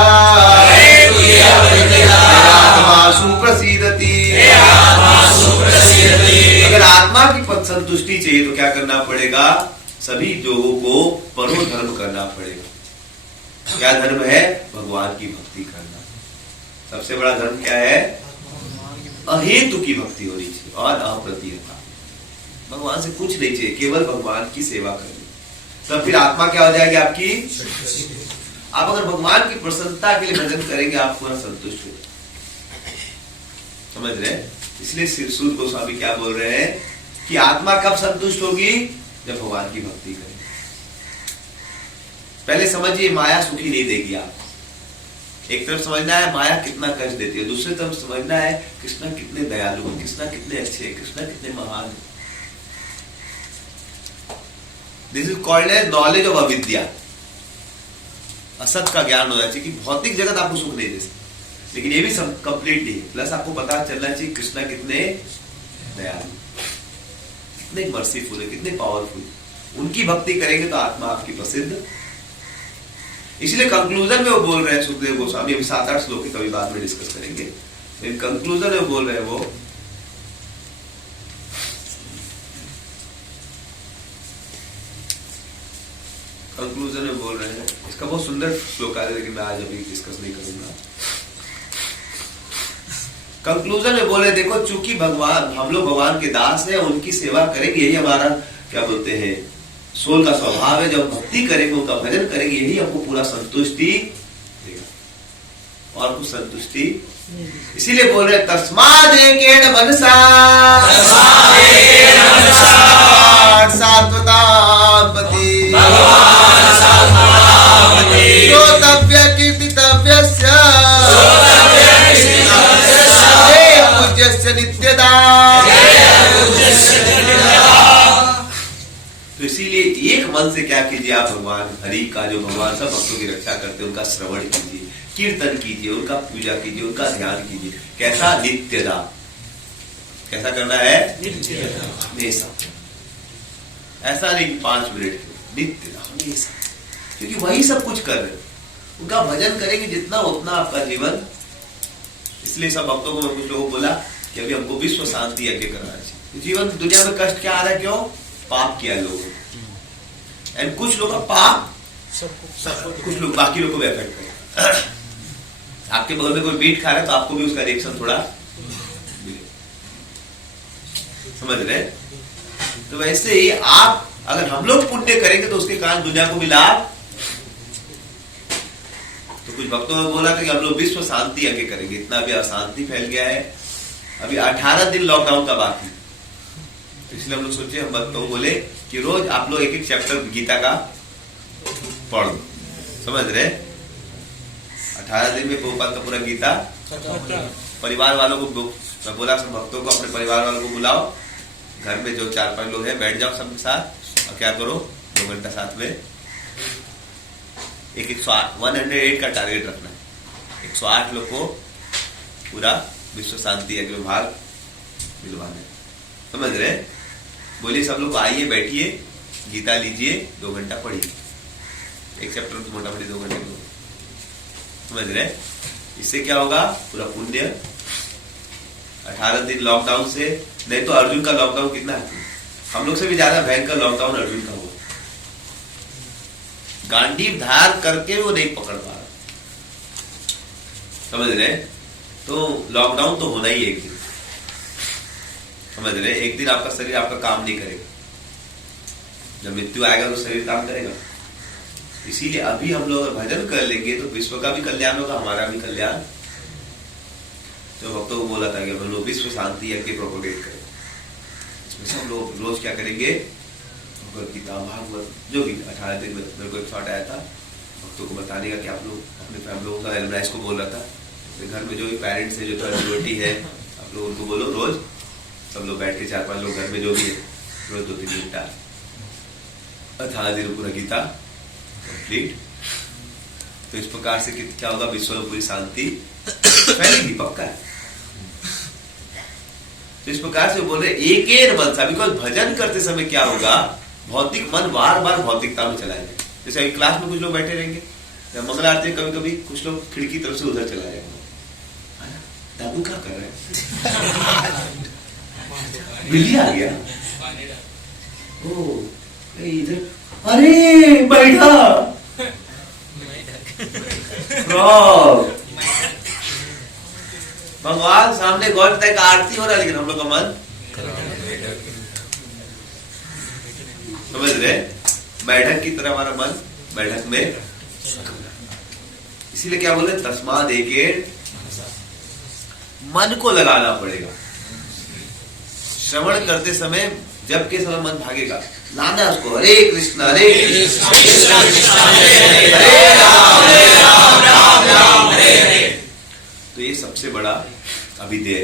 आत्मासु प्रसीदति। अगर आत्मा की संतुष्टि चाहिए तो क्या करना पड़ेगा, सभी लोगों को परो धर्म करना पड़ेगा। क्या धर्म है, भगवान की भक्ति करना। सबसे बड़ा धर्म क्या है, अहेतु की भक्ति होनी चाहिए और अप्रतिहता। भगवान से कुछ नहीं चाहिए, केवल भगवान की सेवा करनी, तब फिर आत्मा क्या हो जाएगी आपकी। आप अगर भगवान की प्रसन्नता के लिए भजन करेंगे, आप पूरा संतुष्ट हो, समझ रहे हैं। इसलिए सूत गोस्वामी क्या बोल रहे हैं कि आत्मा कब संतुष्ट होगी, जब भगवान की भक्ति करें। पहले समझिए, माया सुखी नहीं देगी आप। एक तरफ समझना है माया कितना कष्ट देती है, दूसरी तरफ समझना है कृष्णा कितने दयालु हैं, कृष्णा कितने अच्छे हैं, कृष्णा कितने महान हैं। This is called as knowledge of avidya. असत का ज्ञान होना चाहिए कि भौतिक जगत आपको सुख नहीं दे सकती, लेकिन ये भी सब कंप्लीट नहीं है। प्लस आपको पता चलना चाहिए कृष्णा कितने दयालु, कितने मर्सीफुल है, कितने पावरफुल। उनकी भक्ति करेंगे तो आत्मा आपकी प्रसिद्ध। इसलिए कंक्लूजन में वो बोल रहे हैं सुखदेव गोस्वामी, अभी 7-8 श्लोक की कभी बाद में डिस्कस करेंगे। इन कंक्लूजन में बोल रहे हैं वो कंक्लूजन में बोल रहे हैं, इसका बहुत सुंदर श्लोक है, लेकिन मैं आज अभी डिस्कस नहीं करूंगा। कंक्लूजन में बोले देखो, चूंकि भगवान, हम लोग भगवान के दास हैं, उनकी सेवा करेंगे, यही हमारा क्या बोलते हैं सोल का स्वभाव है। जब भक्ति करेंगे, उनका भजन करेंगे, यही हमको पूरा संतुष्टि देगा, और कुछ संतुष्टि। इसीलिए बोल रहे तस्मादेकेन मनसा सात्वतापति श्रोतव्य कीर्तितव्यस्य पूज्यस्य नित्यदा। तो इसीलिए एक मन से क्या कीजिए, आप भगवान हरि का, जो भगवान सब भक्तों की रक्षा करते हैं, उनका श्रवण कीजिए, कीर्तन कीजिए, उनका पूजा कीजिए, उनका ध्यान कीजिए। कैसा, नित्यदा। कैसा करना है, हमेशा। ऐसा नहीं 5 मिनट, नित्यदा, हमेशा, क्योंकि वही सब कुछ कर रहे हैं। उनका भजन करेंगे जितना, उतना आपका जीवन। इसलिए सब भक्तों को मैं कुछ लोगों को बोला कि अभी हमको विश्व शांति यज्ञ करना चाहिए। जीवन दुनिया में कष्ट क्या आ रहा है, क्यों, पाप किया लोगों ने। एंड कुछ लोग का पाप कुछ लोग, बाकी लोग को भी अफेक्ट करेगा। आपके बगल में कोई मीट खा रहा है तो आपको भी उसका रिएक्शन थोड़ा मिले, समझ रहे। तो वैसे ही आप, अगर हम लोग पुण्य करेंगे तो उसके कारण दुनिया को भी लाभ। तो कुछ भक्तों ने बोला था कि हम लोग विश्व शांति यज्ञ करेंगे, इतना भी अशांति फैल गया है। अभी 18 दिन लॉकडाउन का बाकी, तो इसलिए हम लोग सोचे, हम भक्तों को बोले कि रोज आप लोग 1-1 चैप्टर गीता का पढ़ो, समझ रहे। 18 दिन में प्रभुपाद का पूरा गीता। परिवार वालों को मैं बोला, सब भक्तों को अपने परिवार वालों को बुलाओ, घर में जो 4-5 लोग हैं बैठ जाओ सबके साथ, और क्या करो 2 घंटा साथ में। 108 का टारगेट रखना है, 108 लोग को पूरा विश्व शांति यज्ञ में भाग दिलवाना है, समझ रहे। बोलिए सब लोग आइए, बैठिए, गीता लीजिए, 2 घंटा पढ़िए। 1 चैप्टर तो मोटा मोटी 2 घंटे में, समझ रहे। इससे क्या होगा, पूरा पुण्य। 18 दिन लॉकडाउन से, नहीं तो अर्जुन का लॉकडाउन कितना है, हम लोग से भी ज्यादा भयंकर लॉकडाउन अर्जुन का हुआ। गांडीव धार करके वो नहीं पकड़ पा रहा, समझ रहे? तो लॉकडाउन तो होना ही है एक दिन, समझ रहे? एक दिन आपका शरीर आपका काम नहीं करेगा, जब मृत्यु आएगा तो शरीर काम करेगा। इसीलिए अभी हम लोग भजन कर लेंगे तो विश्व का भी कल्याण होगा, हमारा भी कल्याण। तो भक्तों को बोला था कि हम लोग विश्व शांति यज्ञ प्रोपोगेट करें, इसमें सब लोग रोज क्या करेंगे, गीता भागवत जो भी 18 दिन में मेरे को एक थॉट आया था भक्तों को बताने का कि आप लोग अपने फैमिली का एलमनाइज को बोल रहा था, तो घर में जो भी पेरेंट्स है, जो थोड़ा मेजोरिटी है, आप लोग उनको बोलो रोज सब लोग बैठ के 4-5 लोग घर में जो भी है रोज 2-3 घंटा 18 दिन पूरा गीता कंप्लीट। तो इस प्रकार से क्या होगा, विश्व में पूरी शांति फैलेगी, पक्का है। तो इस प्रकार से बोल रहे एक मनसा, बिकॉज भजन करते समय क्या होगा, भौतिक मन बार बार भौतिकता में चला जाएगा। जैसे अभी क्लास में कुछ लोग बैठे रहेंगे, जब मंगल आरती कभी कभी कुछ लोग खिड़की तरफ से उधर चला जाएगा, दादू क्या कर रहे हैं, बिल्ली आ गया, ओ इधर, अरे बैठा भगवान सामने गौर तक आरती हो रहा है, लेकिन हम लोग का मन समझ रहे, बैठक की तरह हमारा मन बैठक में। इसीलिए क्या बोले, तस्माद एक मन को लगाना पड़ेगा। श्रवण करते समय जब के समय मन भागेगा, लाना उसको, हरे कृष्ण हरे कृष्ण कृष्ण कृष्ण हरे राम राम हरे। तो ये सबसे बड़ा अभिधेय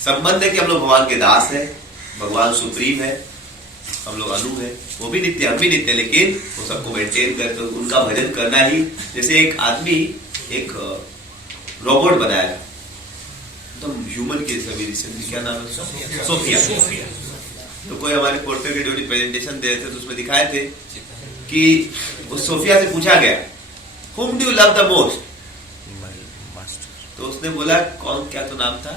संबंध है कि हम लोग भगवान के दास है, भगवान सुप्रीम है, हम लोग अनु है, वो भी नित्य, हम भी नित्य, लेकिन वो सबको मेंटेन कर, तो उनका भजन करना ही। जैसे एक आदमी एक रोबोट बनाया, तो ह्यूमन के सभी रिसेंटली क्या नाम है, सोफिया। तो कोई हमारे पोर्टर के जो प्रेजेंटेशन दे रहे थे तो उसमें दिखाए थे कि उस सोफिया से पूछा गया, whom do you love the most? तो उसने बोला कौन, क्या तो नाम था,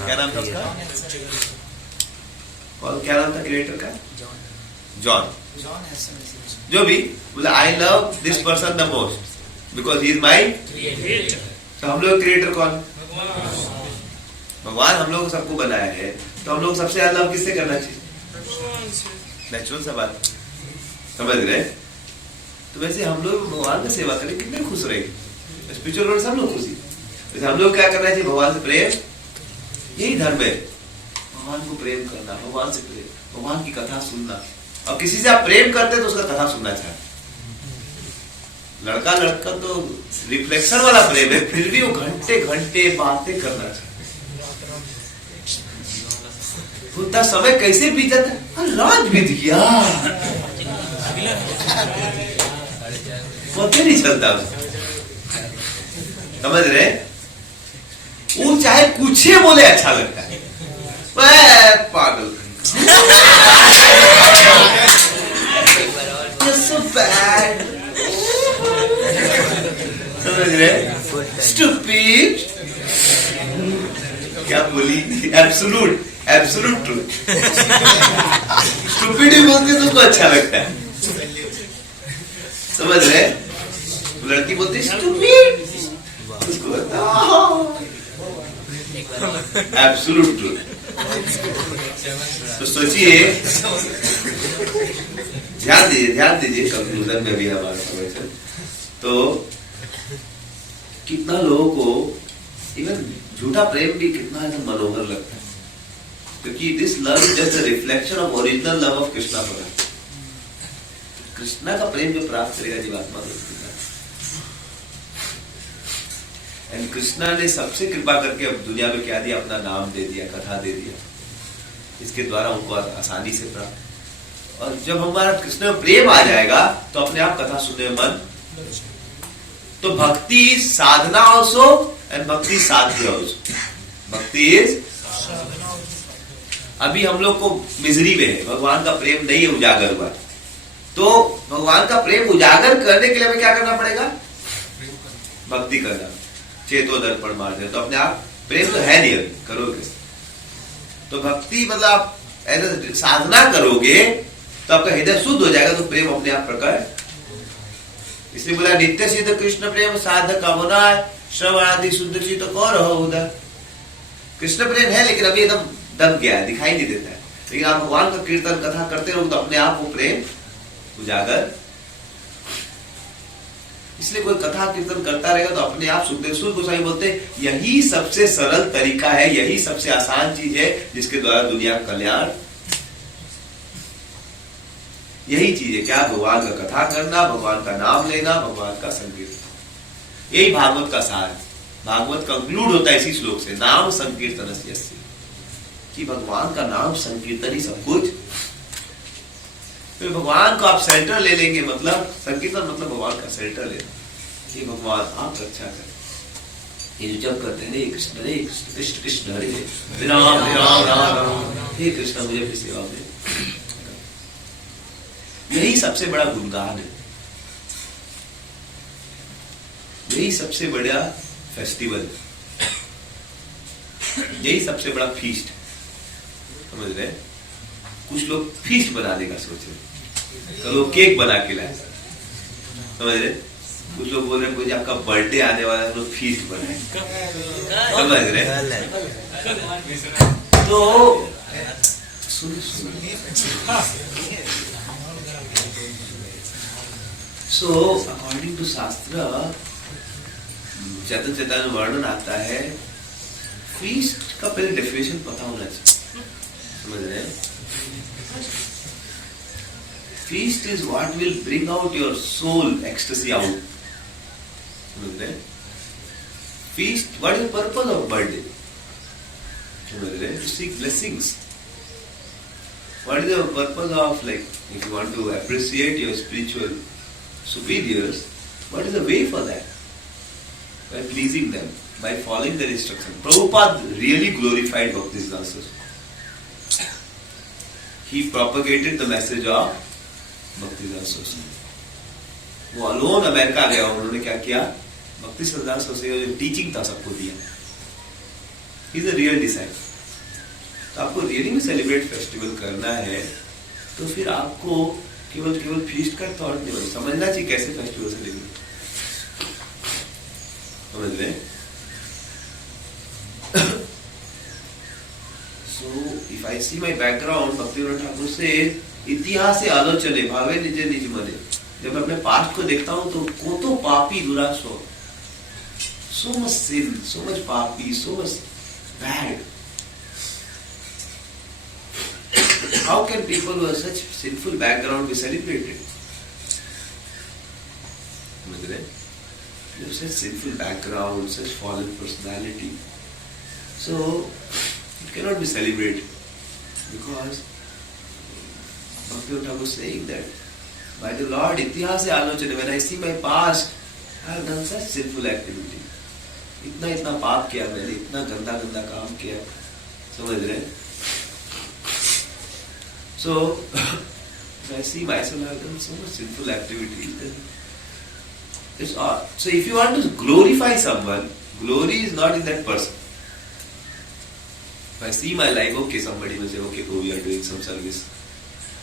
क्या नाम था उसका, कौन, क्या नाम था क्रिएटर का, जॉन, जो भी बोला, I love this person the most because he is my creator. तो हम लोग क्रिएटर कौन, भगवान हम लोग सबको बनाया है, तो हम लोग सबसे ज्यादा लव किससे करना चाहिए, नेचुरल सा बात, समझ रहे? तो वैसे हम लोग भगवान की सेवा करें, कितने खुश रहेंगे, स्पिरिचुअल वर्ल्ड सब लोग खुशी। वैसे हम लोग क्या करना चाहिए, भगवान से प्रेम, यही धर्म है, भगवान को प्रेम करना, भगवान से प्रेम, भगवान की कथा सुनना। और किसी से आप प्रेम करते तो उसका कथा सुनना चाहते, लड़का लड़का तो रिफ्लेक्शन वाला प्रेम है, फिर भी वो घंटे घंटे बातें करना चाहते, उतना समय कैसे बीत जाता है, रात बीत गया पता नहीं चलता, समझ रहे? वो चाहे कुछ ही बोले अच्छा लगता है, पागल so bad, समझ रहे? Stupid, क्या बोली, एब्सोल्यूट एब्सोल्यूट ट्रूथ। स्टूपिड भी बोलते तो उसको अच्छा लगता है, समझ रहे? लड़की बोलती स्टूपिड, उसको एब्सोल्यूट ट्रूथ। तो सोचिए, ध्यान दीजिए कंक्लूजन में भी हमारा समय, तो कितना लोगों को इवन झूठा प्रेम भी कितना मनोहर लगता है, क्योंकि this love is just a reflection of original love of Krishna for us. Krishna का प्रेम जो प्राप्त करेगा जीवात्मा, एंड कृष्णा ने सबसे कृपा करके अब दुनिया में क्या दिया, अपना नाम दे दिया, कथा दे दिया, इसके द्वारा उनको आसानी से प्राप्त। और जब हमारा कृष्ण में प्रेम आ जाएगा तो अपने आप कथा सुनने में मन, तो भक्ति साधना ऑल्सो एंड भक्ति साध्य ऑल्सो। भक्ति इज, अभी हम लोग को मिजरी में है, भगवान का प्रेम नहीं है उजागर हुआ, तो भगवान का प्रेम उजागर करने के लिए हमें क्या करना पड़ेगा, भक्ति करना, चेतो दर्पण मार्जन। तो अपने आप प्रेम तो है नहीं, अभी करोगे तो भक्ति, मतलब आप ऐसा साधना करोगे तो आपका हृदय शुद्ध हो जाएगा, तो प्रेम अपने आप प्रकट। इसलिए बोला नित्य सिद्ध कृष्ण प्रेम साधक अमुना श्रवण आदि शुद्ध चित कौन हो उधर। कृष्ण प्रेम है लेकिन अभी एकदम दब गया है, दिखाई नहीं देता है। लेकिन आप भगवान का कीर्तन कथा करते रहो तो अपने आप वो प्रेम उजागर। इसलिए कोई कथा कीर्तन करता रहेगा तो अपने आप सुखदेव गोस्वामी बोलते यही सबसे सरल तरीका है, यही सबसे आसान चीज है जिसके द्वारा दुनिया का कल्याण। यही चीज है क्या? भगवान का कथा करना, भगवान का नाम लेना, भगवान का संकीर्तन। यही भागवत का सार है। भागवत कंक्लूड होता है इसी श्लोक से, नाम संकीर्तन कि भगवान का नाम संकीर्तन ही सब कुछ। फिर भगवान को आप सेंटर ले लेंगे, मतलब संकीर्तन मतलब भगवान का सेंटर लेना कि भगवान आप रक्षा करें। ये जो जब करते हैं हरे कृष्ण कृष्ण कृष्ण हरे हरे राम राम राम राम हे कृष्ण मुझे अपनी सेवा में, यही सबसे बड़ा गुणगान है, यही सबसे बड़ा फेस्टिवल, यही सबसे बड़ा फीस्ट। समझ रहे? कुछ लोग फीस्ट बनाने का सोच रहे, कल वो केक बना के लाए। समझ रहे? कुछ लोग बोल रहे हैं आपका बर्थडे आने वाला है, लोग फीस्ट बनाए। समझ रहे? तो सो अकॉर्डिंग टू शास्त्र चैतन्य चैतन्य वर्णन आता है, फीस्ट का पहले डेफिनेशन पता होना चाहिए। समझ रहे हैं? Feast is what will bring out your soul ecstasy out. समझ रहे? Feast, what is the purpose of birthday? समझ रहे? To seek blessings. What is the purpose of, like, if you want to appreciate your spiritual superiors, what is the way for that? By pleasing them, by following their instruction. Prabhupada really glorified Bhaktisiddhanta Saraswati. He propagated the message of भक्तिसिद्धांत Saraswati. वो alone America गया, उन्होंने क्या किया? भक्तिसिद्धांत सरस्वती जो teaching था सबको दिया। He is a real disciple. तो आपको रियली में सेलिब्रेट फेस्टिवल करना है तो फिर आपको केवल फीस्ट का थॉट नहीं होना, समझना चाहिए कैसे फेस्टिवल सेलिब्रेट। समझ रहे? So if I see my background, Bhaktivinod Thakur से इतिहास से आलोचने भावे निजे निज मने। जब मैं अपने पास्ट को देखता हूं तो कोतो पापी दुरासो, so much sin, so much पापी, so much bad. How can people who have such sinful background be celebrated? समझ रहे? You have such sinful background, such fallen personality, so it cannot be celebrated because Bhaktivinoda Thakur was saying that by the Lord itihas alochana, when I see my past, I have done such sinful activity. इतना पाप किया मैंने, इतना गंदा काम किया। समझ रहे? So if I see myself, I have done so much sinful activity, then it's odd. So if you want to glorify someone, glory is not in that person. If I see my life, okay, somebody will say, okay, oh, we are doing some service.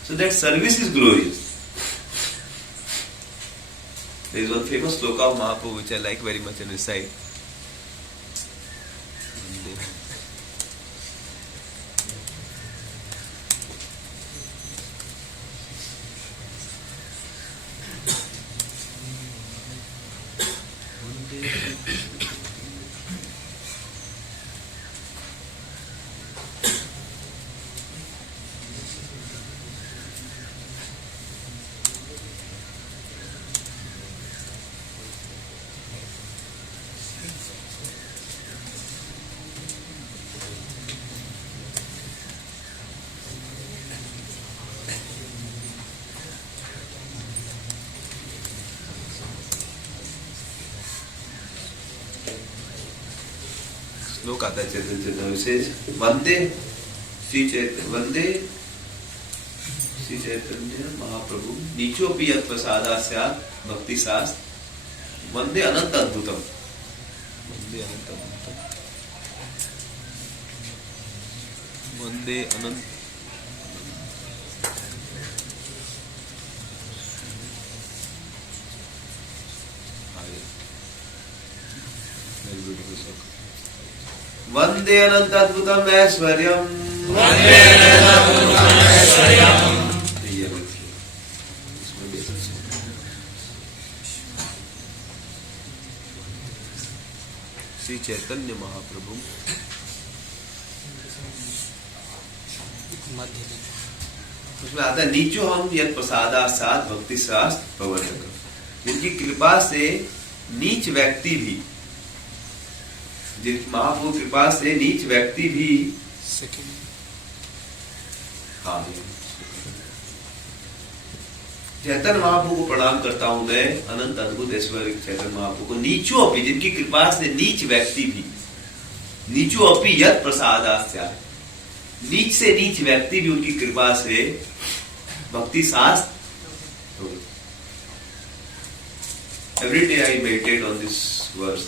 So that service is glorious. There is one famous sloka of Mahaprabhu which I like very much and recite. श्लोक आता है चैतन्य चैतन्य विशेष, वंदे श्री चैतन्य महाप्रभु नीचोपि यत् प्रसादा स्यात् भक्ति शास्त्र वंदे अनंत अद्भुतम। वंदे अनंत अद्भुतम, वंदे अनंत वंदे अनंत अद्भुतम ऐश्वर्यम श्री चैतन्य महाप्रभु मध्य दिन उसमें आता है नीचो हम यद प्रसादा साथ भक्ति शास्त्र प्रवर्तक, जिनकी कृपा से नीच व्यक्ति भी, जिन महाप्रभु कृपा से नीच व्यक्ति भी सेकंड चैतन्य महाप्रभु को प्रणाम करता हूं मैं, अनंत अद्भुत ऐश्वर्य चैतन्य महाप्रभु को। नीचो अपी, जिनकी कृपा से नीच व्यक्ति भी, नीचो अपी यद प्रसादास्या, नीच से नीच व्यक्ति भी उनकी कृपा से भक्ति शास्त्र। Every day I meditate on this verse.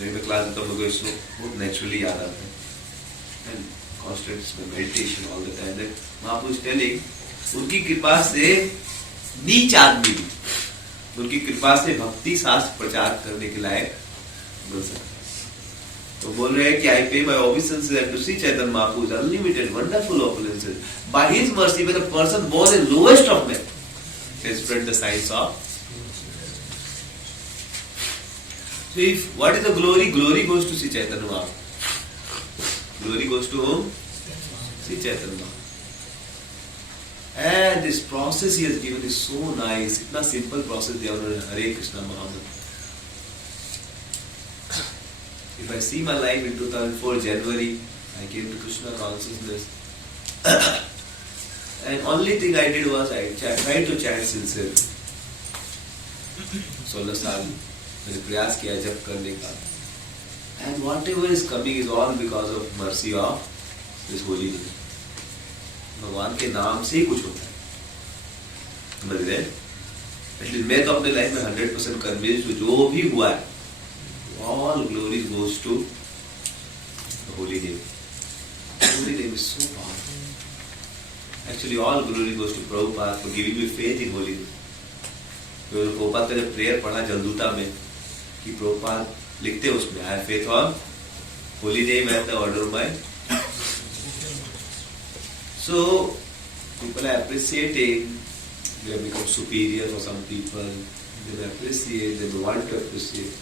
मेरे क्लास में तो मुझे इसको बहुत नेचुरली याद आता है, and constant meditation all the time that Mahaprabhu is telling, उनकी कृपा से नीच आदमी भी उनकी कृपा से भक्ति शास्त्र प्रचार करने के लायक बन सकता है। तो बोल रहे हैं कि I pay my obeisance to Sri Chaitanya महाप्रभु's unlimited wonderful opulences. By his mercy, when a person born in lowest of men can spread the signs of. So if what is the glory? Glory goes to Sri Chaitanya Mahaprabhu. Glory goes to whom? Sri Chaitanya Mahaprabhu. And this process he has given is so nice. इतना simple process दिया उन्होंने, हरे कृष्णा महामंत्र. If I see my life in 2004 January, I came to Krishna consciousness, and only thing I did was I tried to chant sincerely. 16 साल मैंने प्रयास किया जप करने का, and whatever is coming is all because of mercy of this holy name. भगवान के नाम से ही कुछ होता है, समझ रहे? इसलिए मैं तो अपने लाइफ में 100% कन्विंस्ड हूँ, जो भी हुआ है all glory goes to the holy name. The holy name is so powerful. Actually, all glory goes to Prabhupada for giving me faith in holy name. Prabhupada का जब प्रेयर पढ़ा जलदूता में कि प्रभुपाद लिखते उसमें I have faith on holy name at the order of my. So people are appreciating. They have become superior for some people. They appreciate. They want to appreciate.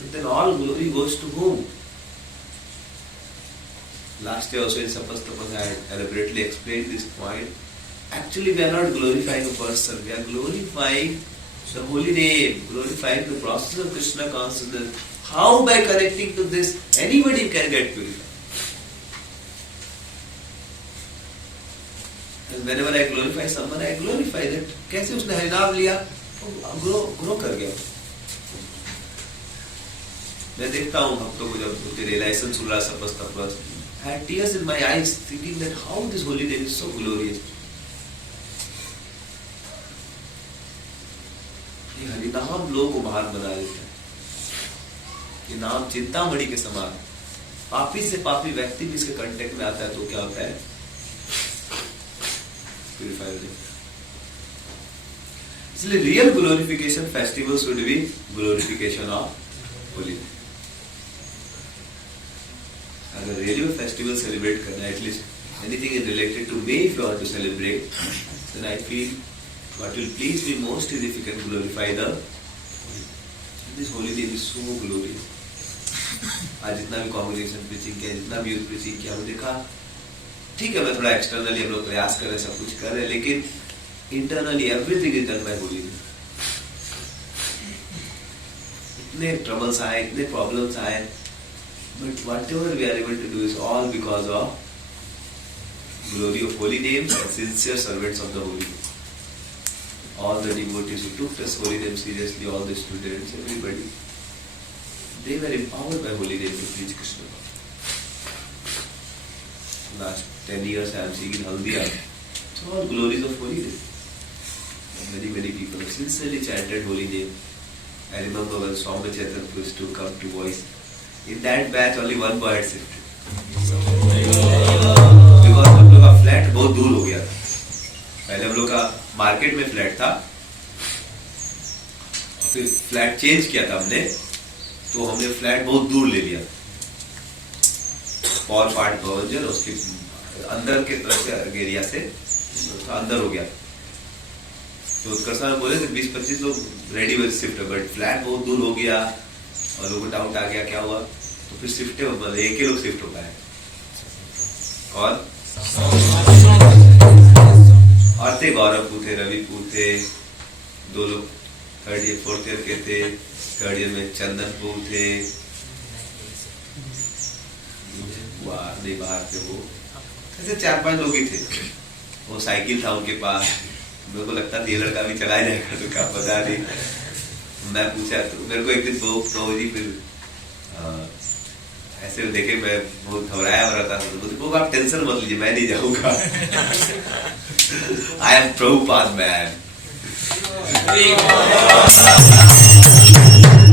But then all glory goes to whom? Last year also in Sapastapana I elaborately explained this point. Actually we are not glorifying a person, we are glorifying the holy name, glorifying the process of Krishna consciousness. How? By connecting to this, anybody can get purified. And whenever I glorify someone, I glorify that. कैसे उसने हरिनाम लिया, grow कर गया. मैं देखता हूँ भक्तों को जब उनके रियलाइजेशन सुन रहा सपस I had tears in my eyes thinking that how this holy name is so glorious. ये हरिनाम लोगों को महान बना देता है. ये नाम चिंतामणि के समान. पापी से पापी व्यक्ति भी इसके कांटेक्ट में आता है तो क्या होता है? प्यूरिफाई हो जाता है. इसलिए real glorification festival should be glorification of holy name. अगर रियली में फेस्टिवल सेलिब्रेट करना है, at least anything is related to me, if you want to celebrate, then I feel what will please me most is if you can glorify the this holy name is so glorious. आज जितना भी congregation preaching किया, जितना भी youth preaching किया, हमने देखा ठीक है मैं थोड़ा एक्सटर्नली हम लोग प्रयास कर रहे हैं, सब कुछ कर रहे हैं, लेकिन internally everything is done by holy name. इतने ट्रबल्स आए, इतने प्रॉब्लम्स आए, but whatever we are able to do is all because of glory of holy names and sincere servants of the holy name. All the devotees who took this holy name seriously, all the students, everybody, they were empowered by holy name to preach Krishna. Last 10 years I am seeing in Haldia, it's all glories of holy name. And many people have sincerely chanted holy name. I remember when Swami Chaitanya used to come to voice. In that batch only one boy had shifted. Because हम लोग का flat बहुत दूर हो गया था. पहले हम लोग का मार्केट में फ्लैट था, और फिर फ्लैट चेंज किया था हमने, तो हमने फ्लैट बहुत दूर ले लिया, पॉल पार्ट भवन जो उसके अंदर के तरफ से एरिया से अंदर हो गया। तो उत्कर्ष साहब बोले 20-25 लोग रेडी हुए शिफ्ट, बट फ्लैट बहुत दूर हो गया और लोगों को डाउट आ गया क्या हुआ, तो फिर शिफ्ट मतलब एक ही लोग शिफ्ट हो पाए। और थे गौरवपुर थे, रविपुर थे, 2 लोग 3rd ईयर 4th ईयर के थे, 3rd ईयर में चंदनपुर थे, बाहर थे, वो ऐसे 4-5 लोग ही थे। वो साइकिल था उनके पास, मेरे को लगता था ये लड़का भी चलाया जाएगा, तो क्या पता नहीं। मैं पूछा तो मेरे को एक दिन वो जी फिर ऐसे देखे मैं बहुत घबराया हो रहा था, तो आप टेंशन मत लीजिए, मैं नहीं जाऊंगा। I am Prabhupada man.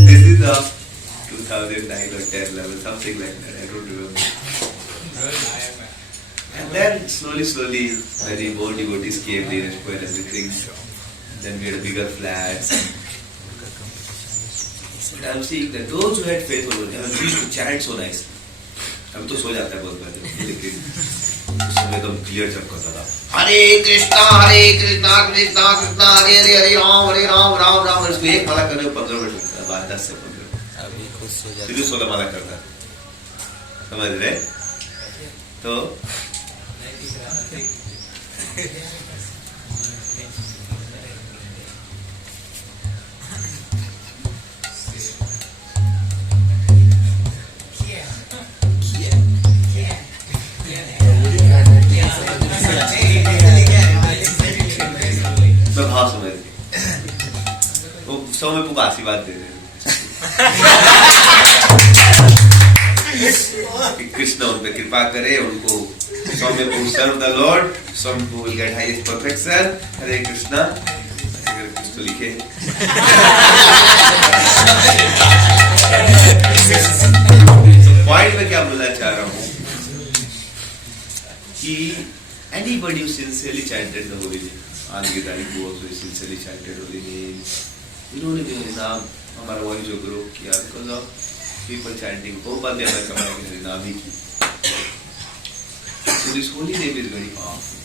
This is the 2009 or 10 level, something like that. I don't remember. And then slowly, many more devotees came, they acquired everything. Then we had a bigger flat. But I'm seeing that those who had faith over there, we used to chant so nicely. अब तो सो जाता है बहुत पहले, लेकिन उस समय तो क्लियर जब करता था, हरे कृष्णा कृष्णा कृष्णा हरे हरे हरे राम राम राम। इसको एक माला करने को 15 मिनट लगता है, 10 से 15। अभी खुद सो जाता फिर 16 माला करता है, समझ रहे? तो मैं भाव समझ गई, वो समय को आशीर्वाद दे रहे कृष्ण उन पे कृपा करे, उनको सौम्य को serve the Lord, some will get highest perfection. Hare Krishna, अगर कुछ तो लिखे पॉइंट में क्या बोलना चाह रहा हूं कि anybody who sincerely chanted the holy name, Angidari who also sincerely chanted holy name, इन्होंने भी हरिनाम हमारा वही जो ग्रो किया, because of people chanting, बहुत बात याद रखा है कि हरिनाम ही की। So this holy name is very powerful,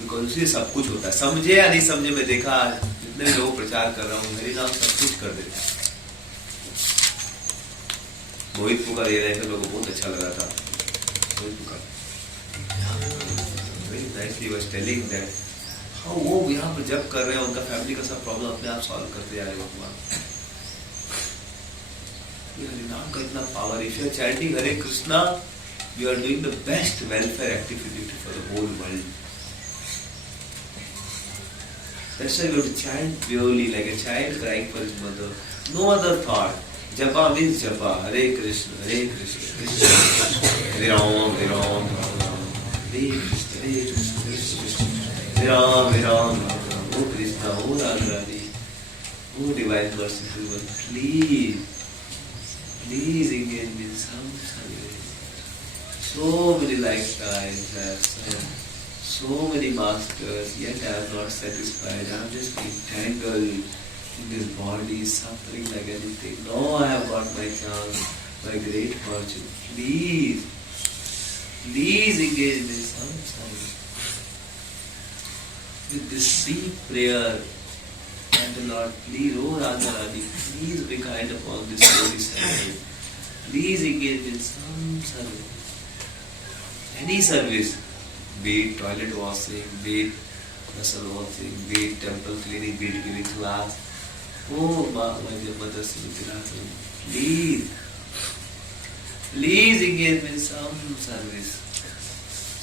because उससे सब कुछ होता है, समझे या नहीं समझे। मैं देखा जितने लोग प्रचार कर रहा हूँ, हरिनाम सब कुछ कर देता है। मोहित पुकार ये रहते लोगों को बहुत अच्छा लगा था, मोहित पुकार very nicely was telling that how वो यहाँ पर जब कर रहे हैं, उनका फैमिली का सब प्रॉब्लम अपने आप सॉल्व करते जा रहे हैं भगवान। ये हरिनाम का इतना power, if you are chanting Hare Krishna, you are doing the best welfare activity for the whole world. That's why you have to chant purely like a child crying for his mother, no other thought. Japa means japa, Hare Krishna Krishna Hare Rama Hare Rama Hare Krishna Hare Rama Rama. O Krishna, O Radha Rani, O divine merciful one, please engage in some service. So many lifetimes I have served, so many masters, yet I am not satisfied. I am just entangled in this body, suffering like anything. No, I have got my chance, my great fortune. Please engage in some service. With this deep prayer, and the Lord, please, oh Radha Rani, please be kind upon this holy service. Please engage in some service. Any service, be it toilet washing, be it vessel washing, be it temple cleaning, be it giving class. Oh, my dear mother, please engage in some service.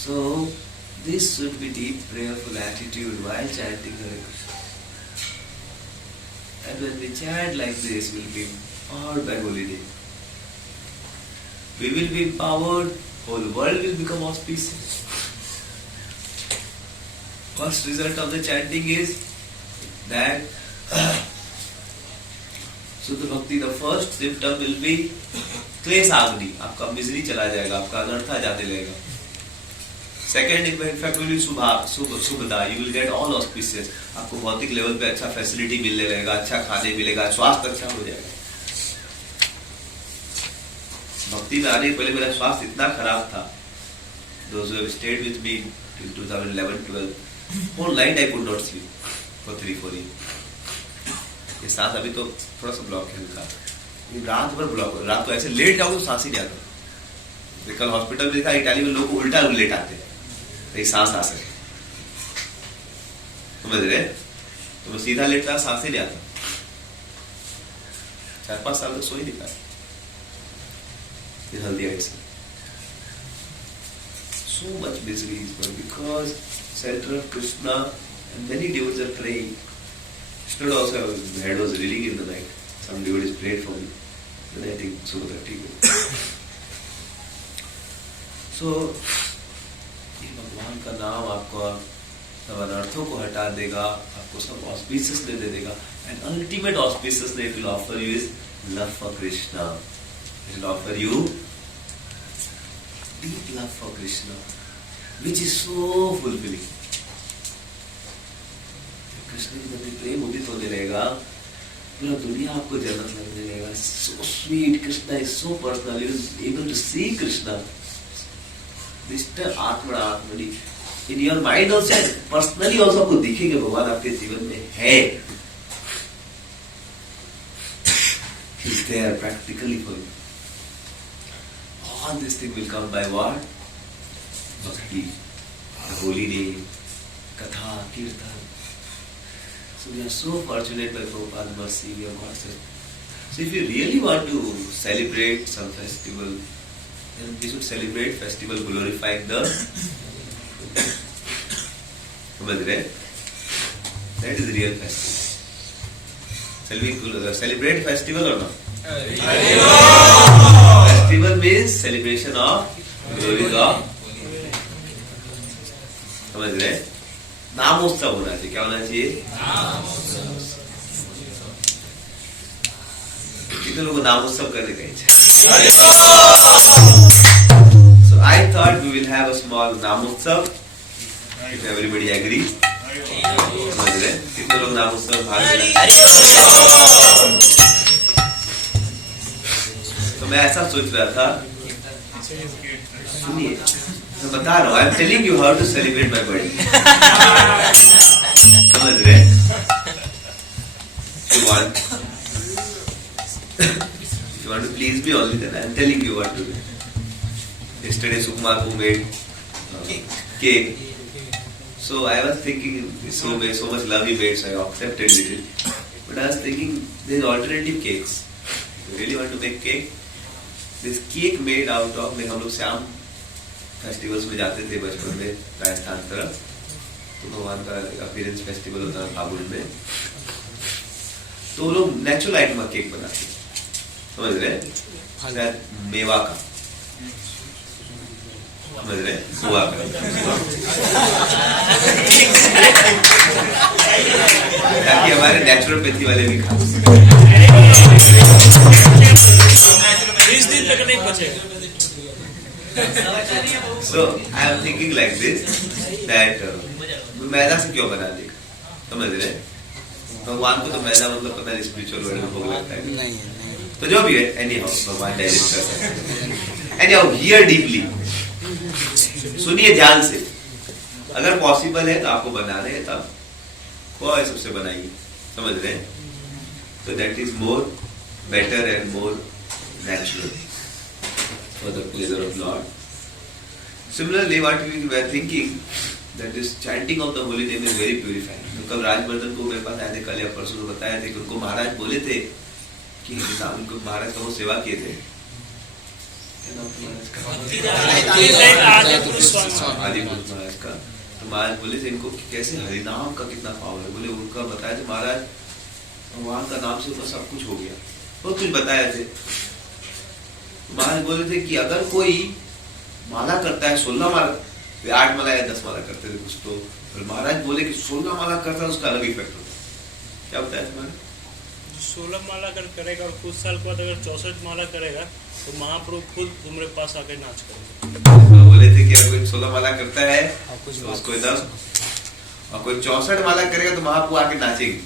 So, this should be deep prayerful attitude while chanting Hare Krishna. And when we chant like this, we will be empowered by holy name. We will be empowered, whole world will become auspicious. First result of the chanting is that शुद्ध भक्ति, the first symptom will be क्लेश आग्नि, आपका misery चला जाएगा, आपका अनर्था जाने लगेगा। Second effect will be Shubhada, you will get all auspicious, आपको भौतिक लेवल पे अच्छा फैसिलिटी मिलने लगेगा, अच्छा खाने मिलेगा, स्वास्थ्य अच्छा हो जाएगा। भक्ति में आने पहले मेरा स्वास्थ्य इतना खराब था, those who have stayed with me till 2011-12, whole night I could not sleep for 3-4 years। ये सांस अभी तो थोड़ा सा ब्लॉक है उनका, रात भर ब्लॉक, रात को ऐसे लेट जाओगे तो सांस ही नहीं आता। कल हॉस्पिटल में देखा इटाली में लोग उल्टा लेट आते हैं, सांस आ सके, समझ रहे? तो मैं सीधा लेटता, सांस ही नहीं आता, 4-5 साल तक सो ही नहीं पाया। Healthy heights. So much misery, but because center of Krishna and many devotees are praying. Krishna also, my head was reeling in the night. Some devotees prayed for me. Then I think so that he So, ये भगवान का नाम आपको सब अनर्थों को हटा देगा, आपको सब auspicious दे देगा, and ultimate auspicious it will offer you is love for Krishna. It will offer you deep love for Krishna, which is so fulfilling. Krishna के प्रति प्रेम उदित होने लगेगा, पूरा दुनिया आपको जन्नत लगने लगेगा। So sweet, Krishna is so personal. You are able to see Krishna, Mr. Atmana Atmani. In your mind also, personally also आपको दिखेंगे भगवान आपके जीवन में है। He's there practically for you. All this thing will come by what? Bhakti, the holy name, Katha, Kirtan. So we are so fortunate by Prabhupada's mercy, we have got such. So if you really want to celebrate some festival, then we should celebrate festival glorifying the. That is the real festival. Shall we celebrate festival or not? Festival means celebration of glory of. समझ रहे? नामोत्सव होना चाहिए। क्या होना चाहिए? कितने लोगों को नामोत्सव करने का इच्छा? So I thought we will have a small नामोत्सव. If everybody agree. समझ रहे? कितने लोग नामोत्सव भाग लेना? तो मैं ऐसा सोच रहा था, सुनिए, मैं बता रहा हूँ, I am telling you how to celebrate my birthday. समझ रहे? If you want to please me only, then I am telling you what to do. Yesterday Sukumar who made cake. So I was thinking, so much love he made, so I accepted it. But I was thinking, there is alternative cakes. If you really want to make cake, this cake made out of, हम लोग Shyam festivals में जाते थे बचपन में राजस्थान तरफ, तो भगवान का अपीयरेंस फेस्टिवल होता है फागुन में, तो वो लोग नेचुरल आइटम का केक बनाते हैं, समझ रहे? मेवा का, समझ रहे? हुआ का, ताकि हमारे नेचुरोपैथी वाले भी खा। इस दिन तक नहीं बचेगा। So I am thinking like this that मैदा से क्यों बना देगा, समझ रहे? भगवान को तो मैदा मतलब पता नहीं स्पिरिचुअल वर्ल्ड में भोग लगता है, नहीं। तो जो भी है, anyhow भगवान डायरेक्ट करता है। Anyhow hear deeply, सुनिए ध्यान से। अगर पॉसिबल है तो आपको बनाना है तब कोई सबसे बनाइए, समझ रहे? So that is more better and more natural for the pleasure of Lord. Similarly, what we were thinking that this chanting of the holy name is very purifying. तो कल राजवर्धन को मेरे पास आए थे, कल या परसों को बताया थे कि उनको महाराज बोले थे कि उनको महाराज का वो सेवा किए थे, आदिपुरुष महाराज का। तो महाराज बोले थे इनको कैसे हरिनाम का कितना पावर है, बोले उनका बताया थे महाराज भगवान का नाम से उनका सब कुछ हो गया, बहुत कुछ बताया थे। महाराज बोले थे कि अगर कोई माला करता है 16 माला, 8 माला या 10 माला करते थे कुछ, तो महाराज बोले कि 16 माला करता है उसका अलग इफेक्ट होता है। क्या बताया तुम्हारे? 16 माला अगर करेगा और कुछ साल के बाद अगर 64 माला करेगा तो महाप्रभु खुद तुम्हारे पास आके नाच करेंगे। तो बोले थे कि अगर कोई 16 माला करता है तो उसको 10 और कोई 64 माला करेगा तो महाप्रभु आके नाचेगी।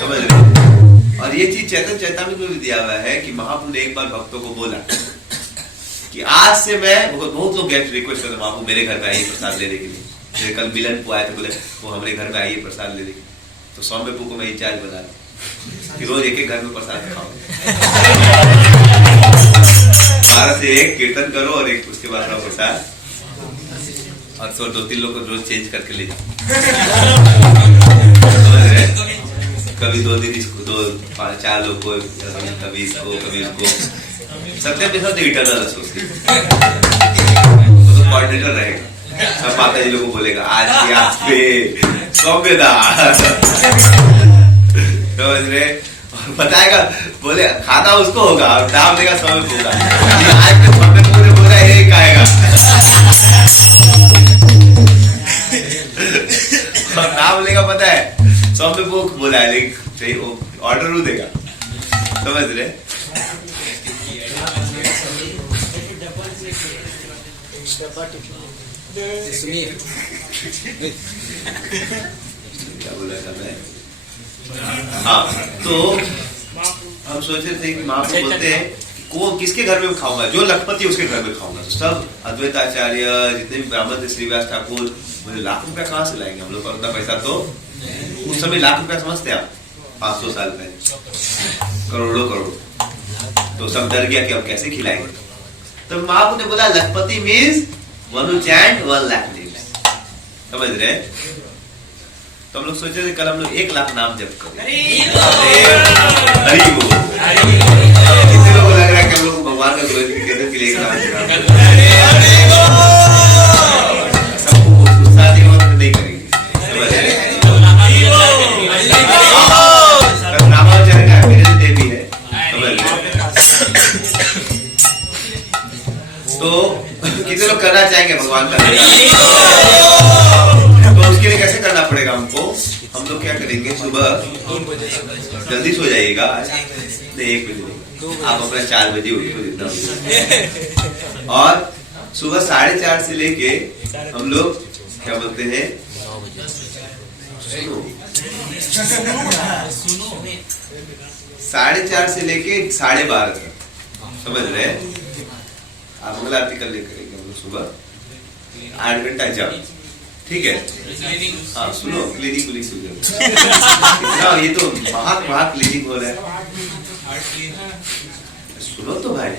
समझ रहे? और ये चीज चैतन्य चैतामृत में भी दिया हुआ है कि महाप्रभु ने एक बार भक्तों को बोला कि आज से मैं, बहुत लोग गेट रिक्वेस्ट करते महाप्रभु मेरे घर में आइए प्रसाद लेने के लिए। मेरे कल मिलन को आए थे, बोले वो हमारे घर में आइए प्रसाद लेने के लिए। तो सौम्य को मैं इंचार्ज बना रहा कि रोज एक एक घर में प्रसाद खाओ। 12 से 1 कीर्तन करो और एक उसके बाद खाओ प्रसाद। और तो 2-3 लोग को रोज चेंज करके ले जाओ। कभी 2 दिन इसको, 2-5-4 लोग को, कभी इसको, कभी उसको। सत्य में सब इटर्नल एसोसिएट तो कोऑर्डिनेटर रहेगा। सब माता जी लोग को बोलेगा आज पे सौम्यदार समझ रहे, और बताएगा बोले खाना उसको होगा और नाम देगा सौम्य होगा। आज पे सौम्य पूरे बोला यही खाएगा और नाम लेगा पता है सौम्य भोग बोला है, लेकिन सही ऑर्डर वो देगा। समझ रहे? क्या बोला था मैं? हाँ, तो हम सोच रहे थे कि महाप्रभु बोलते हैं को किसके घर में खाऊंगा, जो लखपति उसके घर में खाऊंगा। तो सब अद्वैताचार्य जितने भी ब्राह्मण थे, श्रीव्यास ठाकुर, मुझे लाख रुपया कहाँ से लाएंगे हम लोग का उतना पैसा। तो उस समय लाख रुपया समझते आप 500 साल पहले करोड़ों करोड़। तो सब डर गया कि अब कैसे खिलाएंगे। तो महाप्रभु ने बोला लखपति means one who chant 1 lakh names. समझ रहे? तो हम लोग सोच रहे थे कल हम लोग 1 लाख नाम जप करें। हरि बोल। कितने लोगों को लग रहा है कि हम लोग भगवान का ग्लोरिफिकेशन के लिए 1 लाख सबको उत्साह नहीं करेंगे। समझ रहे? रामाचार्य का मेरे देवी है। समझ रहे? तो कितने लोग करना चाहेंगे भगवान का? तो उसके लिए कैसे करना पड़ेगा हमको? हम लोग क्या करेंगे, सुबह जल्दी सो जाइएगा, नहीं 1 बजे आप अपना 4 बजे उठो जितना और सुबह 4:30 से लेके हम लोग क्या बोलते हैं 4:30 से लेके 12:30 तक। समझ रहे हैं? आप मंगल आरती कर ले करेंगे हम लोग सुबह 8 घंटा जब। ठीक है? हाँ सुनो, क्लीनिंग ये तो महा क्लीनिंग हो रहा है। सुनो तो भाई,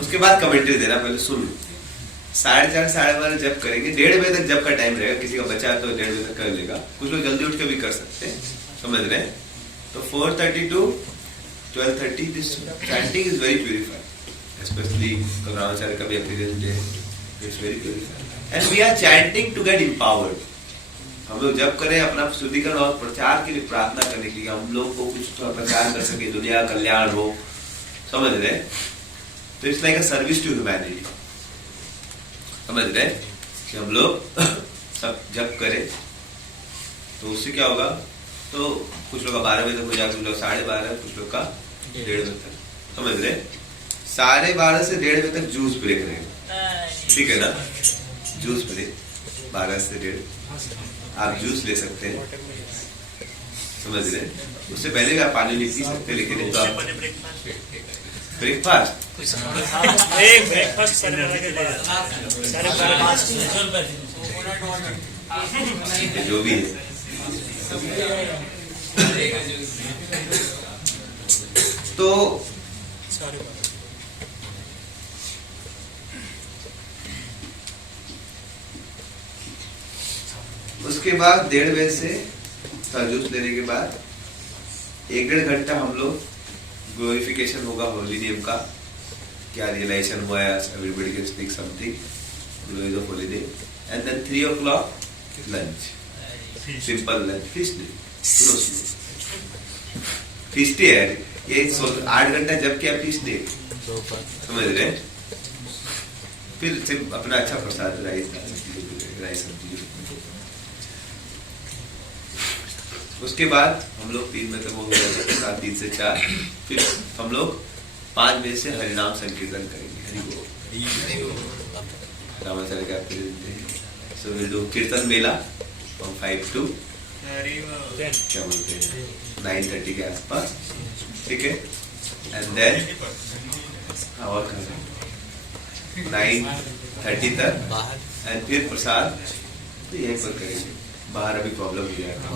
उसके बाद कमेंट्री देना, पहले सुन। 4:30 12:30 जब करेंगे, 1:30 बजे तक जब का टाइम रहेगा। किसी का बच्चा है तो 1:30 बजे तक कर लेगा। कुछ लोग जल्दी उठ के भी कर सकते हैं। समझ रहे हैं? तो 4:30 to 12:30 this chanting is very purified, especially Kavramaचार्य का भी experience है, it's very purified and we are chanting to get empowered। हम लोग जब करें अपना शुद्धिकरण और प्रचार के लिए, प्रार्थना करने के लिए, हम लोग को कुछ प्रचार कर सके, दुनिया का कल्याण हो। समझ रहे? तो it's like a service to humanity. समझ रहे कि हम लोग सब जब करें तो उससे क्या होगा, तो कुछ लोग का 12 बजे तक हो जाएगा, कुछ लोग 12:30, कुछ लोग का 1:30 बजे तक। समझ रहे? 12:30 से 1:30 बजे तक जूस ब्रेक रहेगा। ठीक है ना? जूस ब्रेक 12 से 1:30 आप जूस ले सकते हैं। समझ रहे? उससे पहले भी आप पानी नहीं पी सकते, लेकिन तो आप ब्रेकफास्ट जो भी है। तो उसके बाद 1:30 बजे से जूस लेने के बाद 1-1.5 घंटा हम लोग ग्लोरिफिकेशन होगा होली नेम का, क्या रियलाइजेशन हुआ है, everybody can speak something, glories of holy name, and then 3 o'clock lunch, simple lunch, fish day. सुनो फिश डे है ये, 8 घंटा जब क्या फिश डे। समझ रहे? फिर अपना अच्छा प्रसाद राइस सब्जी। उसके बाद हम लोग 3 बजे तक वो हो जाता है, रात 3 से 4। फिर हम लोग 5 बजे से हरिनाम संकीर्तन करेंगे। हरि बोल रामाचार्य का सो विल डू कीर्तन मेला फ्रॉम 5 to क्या बोलते हैं 9:30 के आसपास, ठीक है। एंड देन और 9:30 तक एंड फिर प्रसाद तो यहीं पर करेंगे, बाहर अभी प्रॉब्लम हो जाएगा।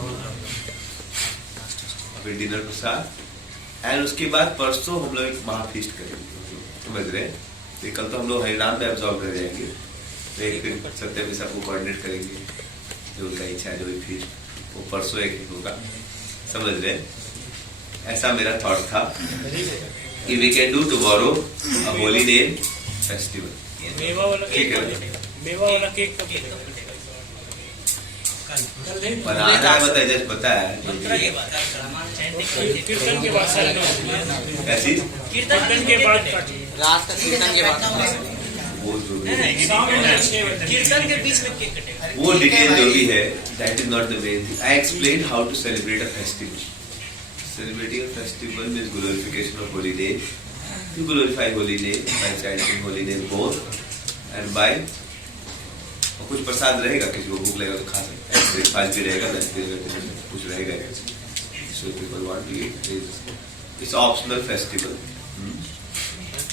फिर डिनर प्रसाद एंड उसके बाद परसों हम लोग एक महाफीस्ट करेंगे, समझ रहे हैं। तो कल तो हम लोग हरिनाम में एब्जॉर्व कर जाएंगे, तो एक फिर सत्य भी सबको कोऑर्डिनेट करेंगे, जो उनका इच्छा है जो भी फीस्ट वो परसों एक होगा, समझ रहे हैं। ऐसा मेरा थॉट था कि we can do tomorrow a holy name festival. मेवा वाला ठीक केक, है, मेवा वाला केक कब बनेगा? बनाना है बताया, जस्ट बताया कीर्तन के बाद सारे ऐसी कीर्तन के बाद रात का कीर्तन के बाद वो जो भी शाम में 6 बजे कीर्तन के बीच में केक कटेगा। वो डिटेल जो भी है that is not the main thing. I explain how to celebrate a festival. Celebrating a festival means glorification of holy name. You glorify holy name by chanting holy name both and by और कुछ प्रसाद रहेगा, किसी को भूख लगेगा तो खा सकते हैं, ब्रेकफास्ट भी रहेगा, लंच भी रहेगा, कुछ रहेगा। So people want to eat. It's optional festival.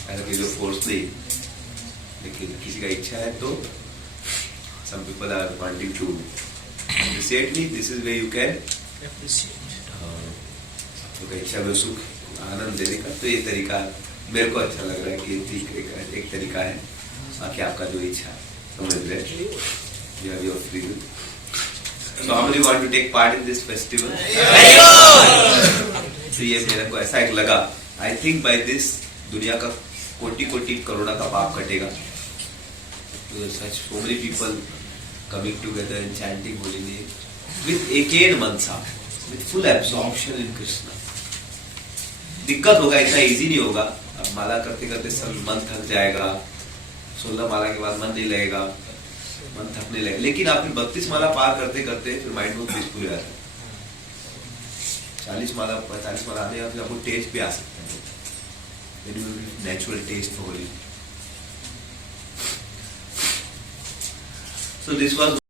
ऐसा किसी को फोर्स नहीं, लेकिन किसी का इच्छा है तो some people are wanting to appreciate me. This is where you can तो इच्छा में सुख आनंद देने का, तो ये तरीका मेरे को अच्छा लग रहा है कि ठीक एक तरीका है। बाकी आपका जो इच्छा समझ रहे you have your free will. So how many want to take part in this festival? तो ये मेरे को ऐसा एक लगा, I think by this दुनिया का कोटि करोड़ा का पाप कटेगा। Such so many people coming together and chanting holy name with eked mansa, with full absorption in Krishna. दिक्कत होगा, इतना इजी नहीं होगा। अब माला करते करते सब मन थक जाएगा, 16 माला के बाद मन नहीं लगेगा, मन थकने लगेगा। लेकिन आप फिर 32 माला पार करते करते फिर माइंड बहुत पीसफुल हो जाता है। 40 माला 45 माला आने का फिर आपको टेस्ट भी आ सकता है, natural taste for Holi. So this was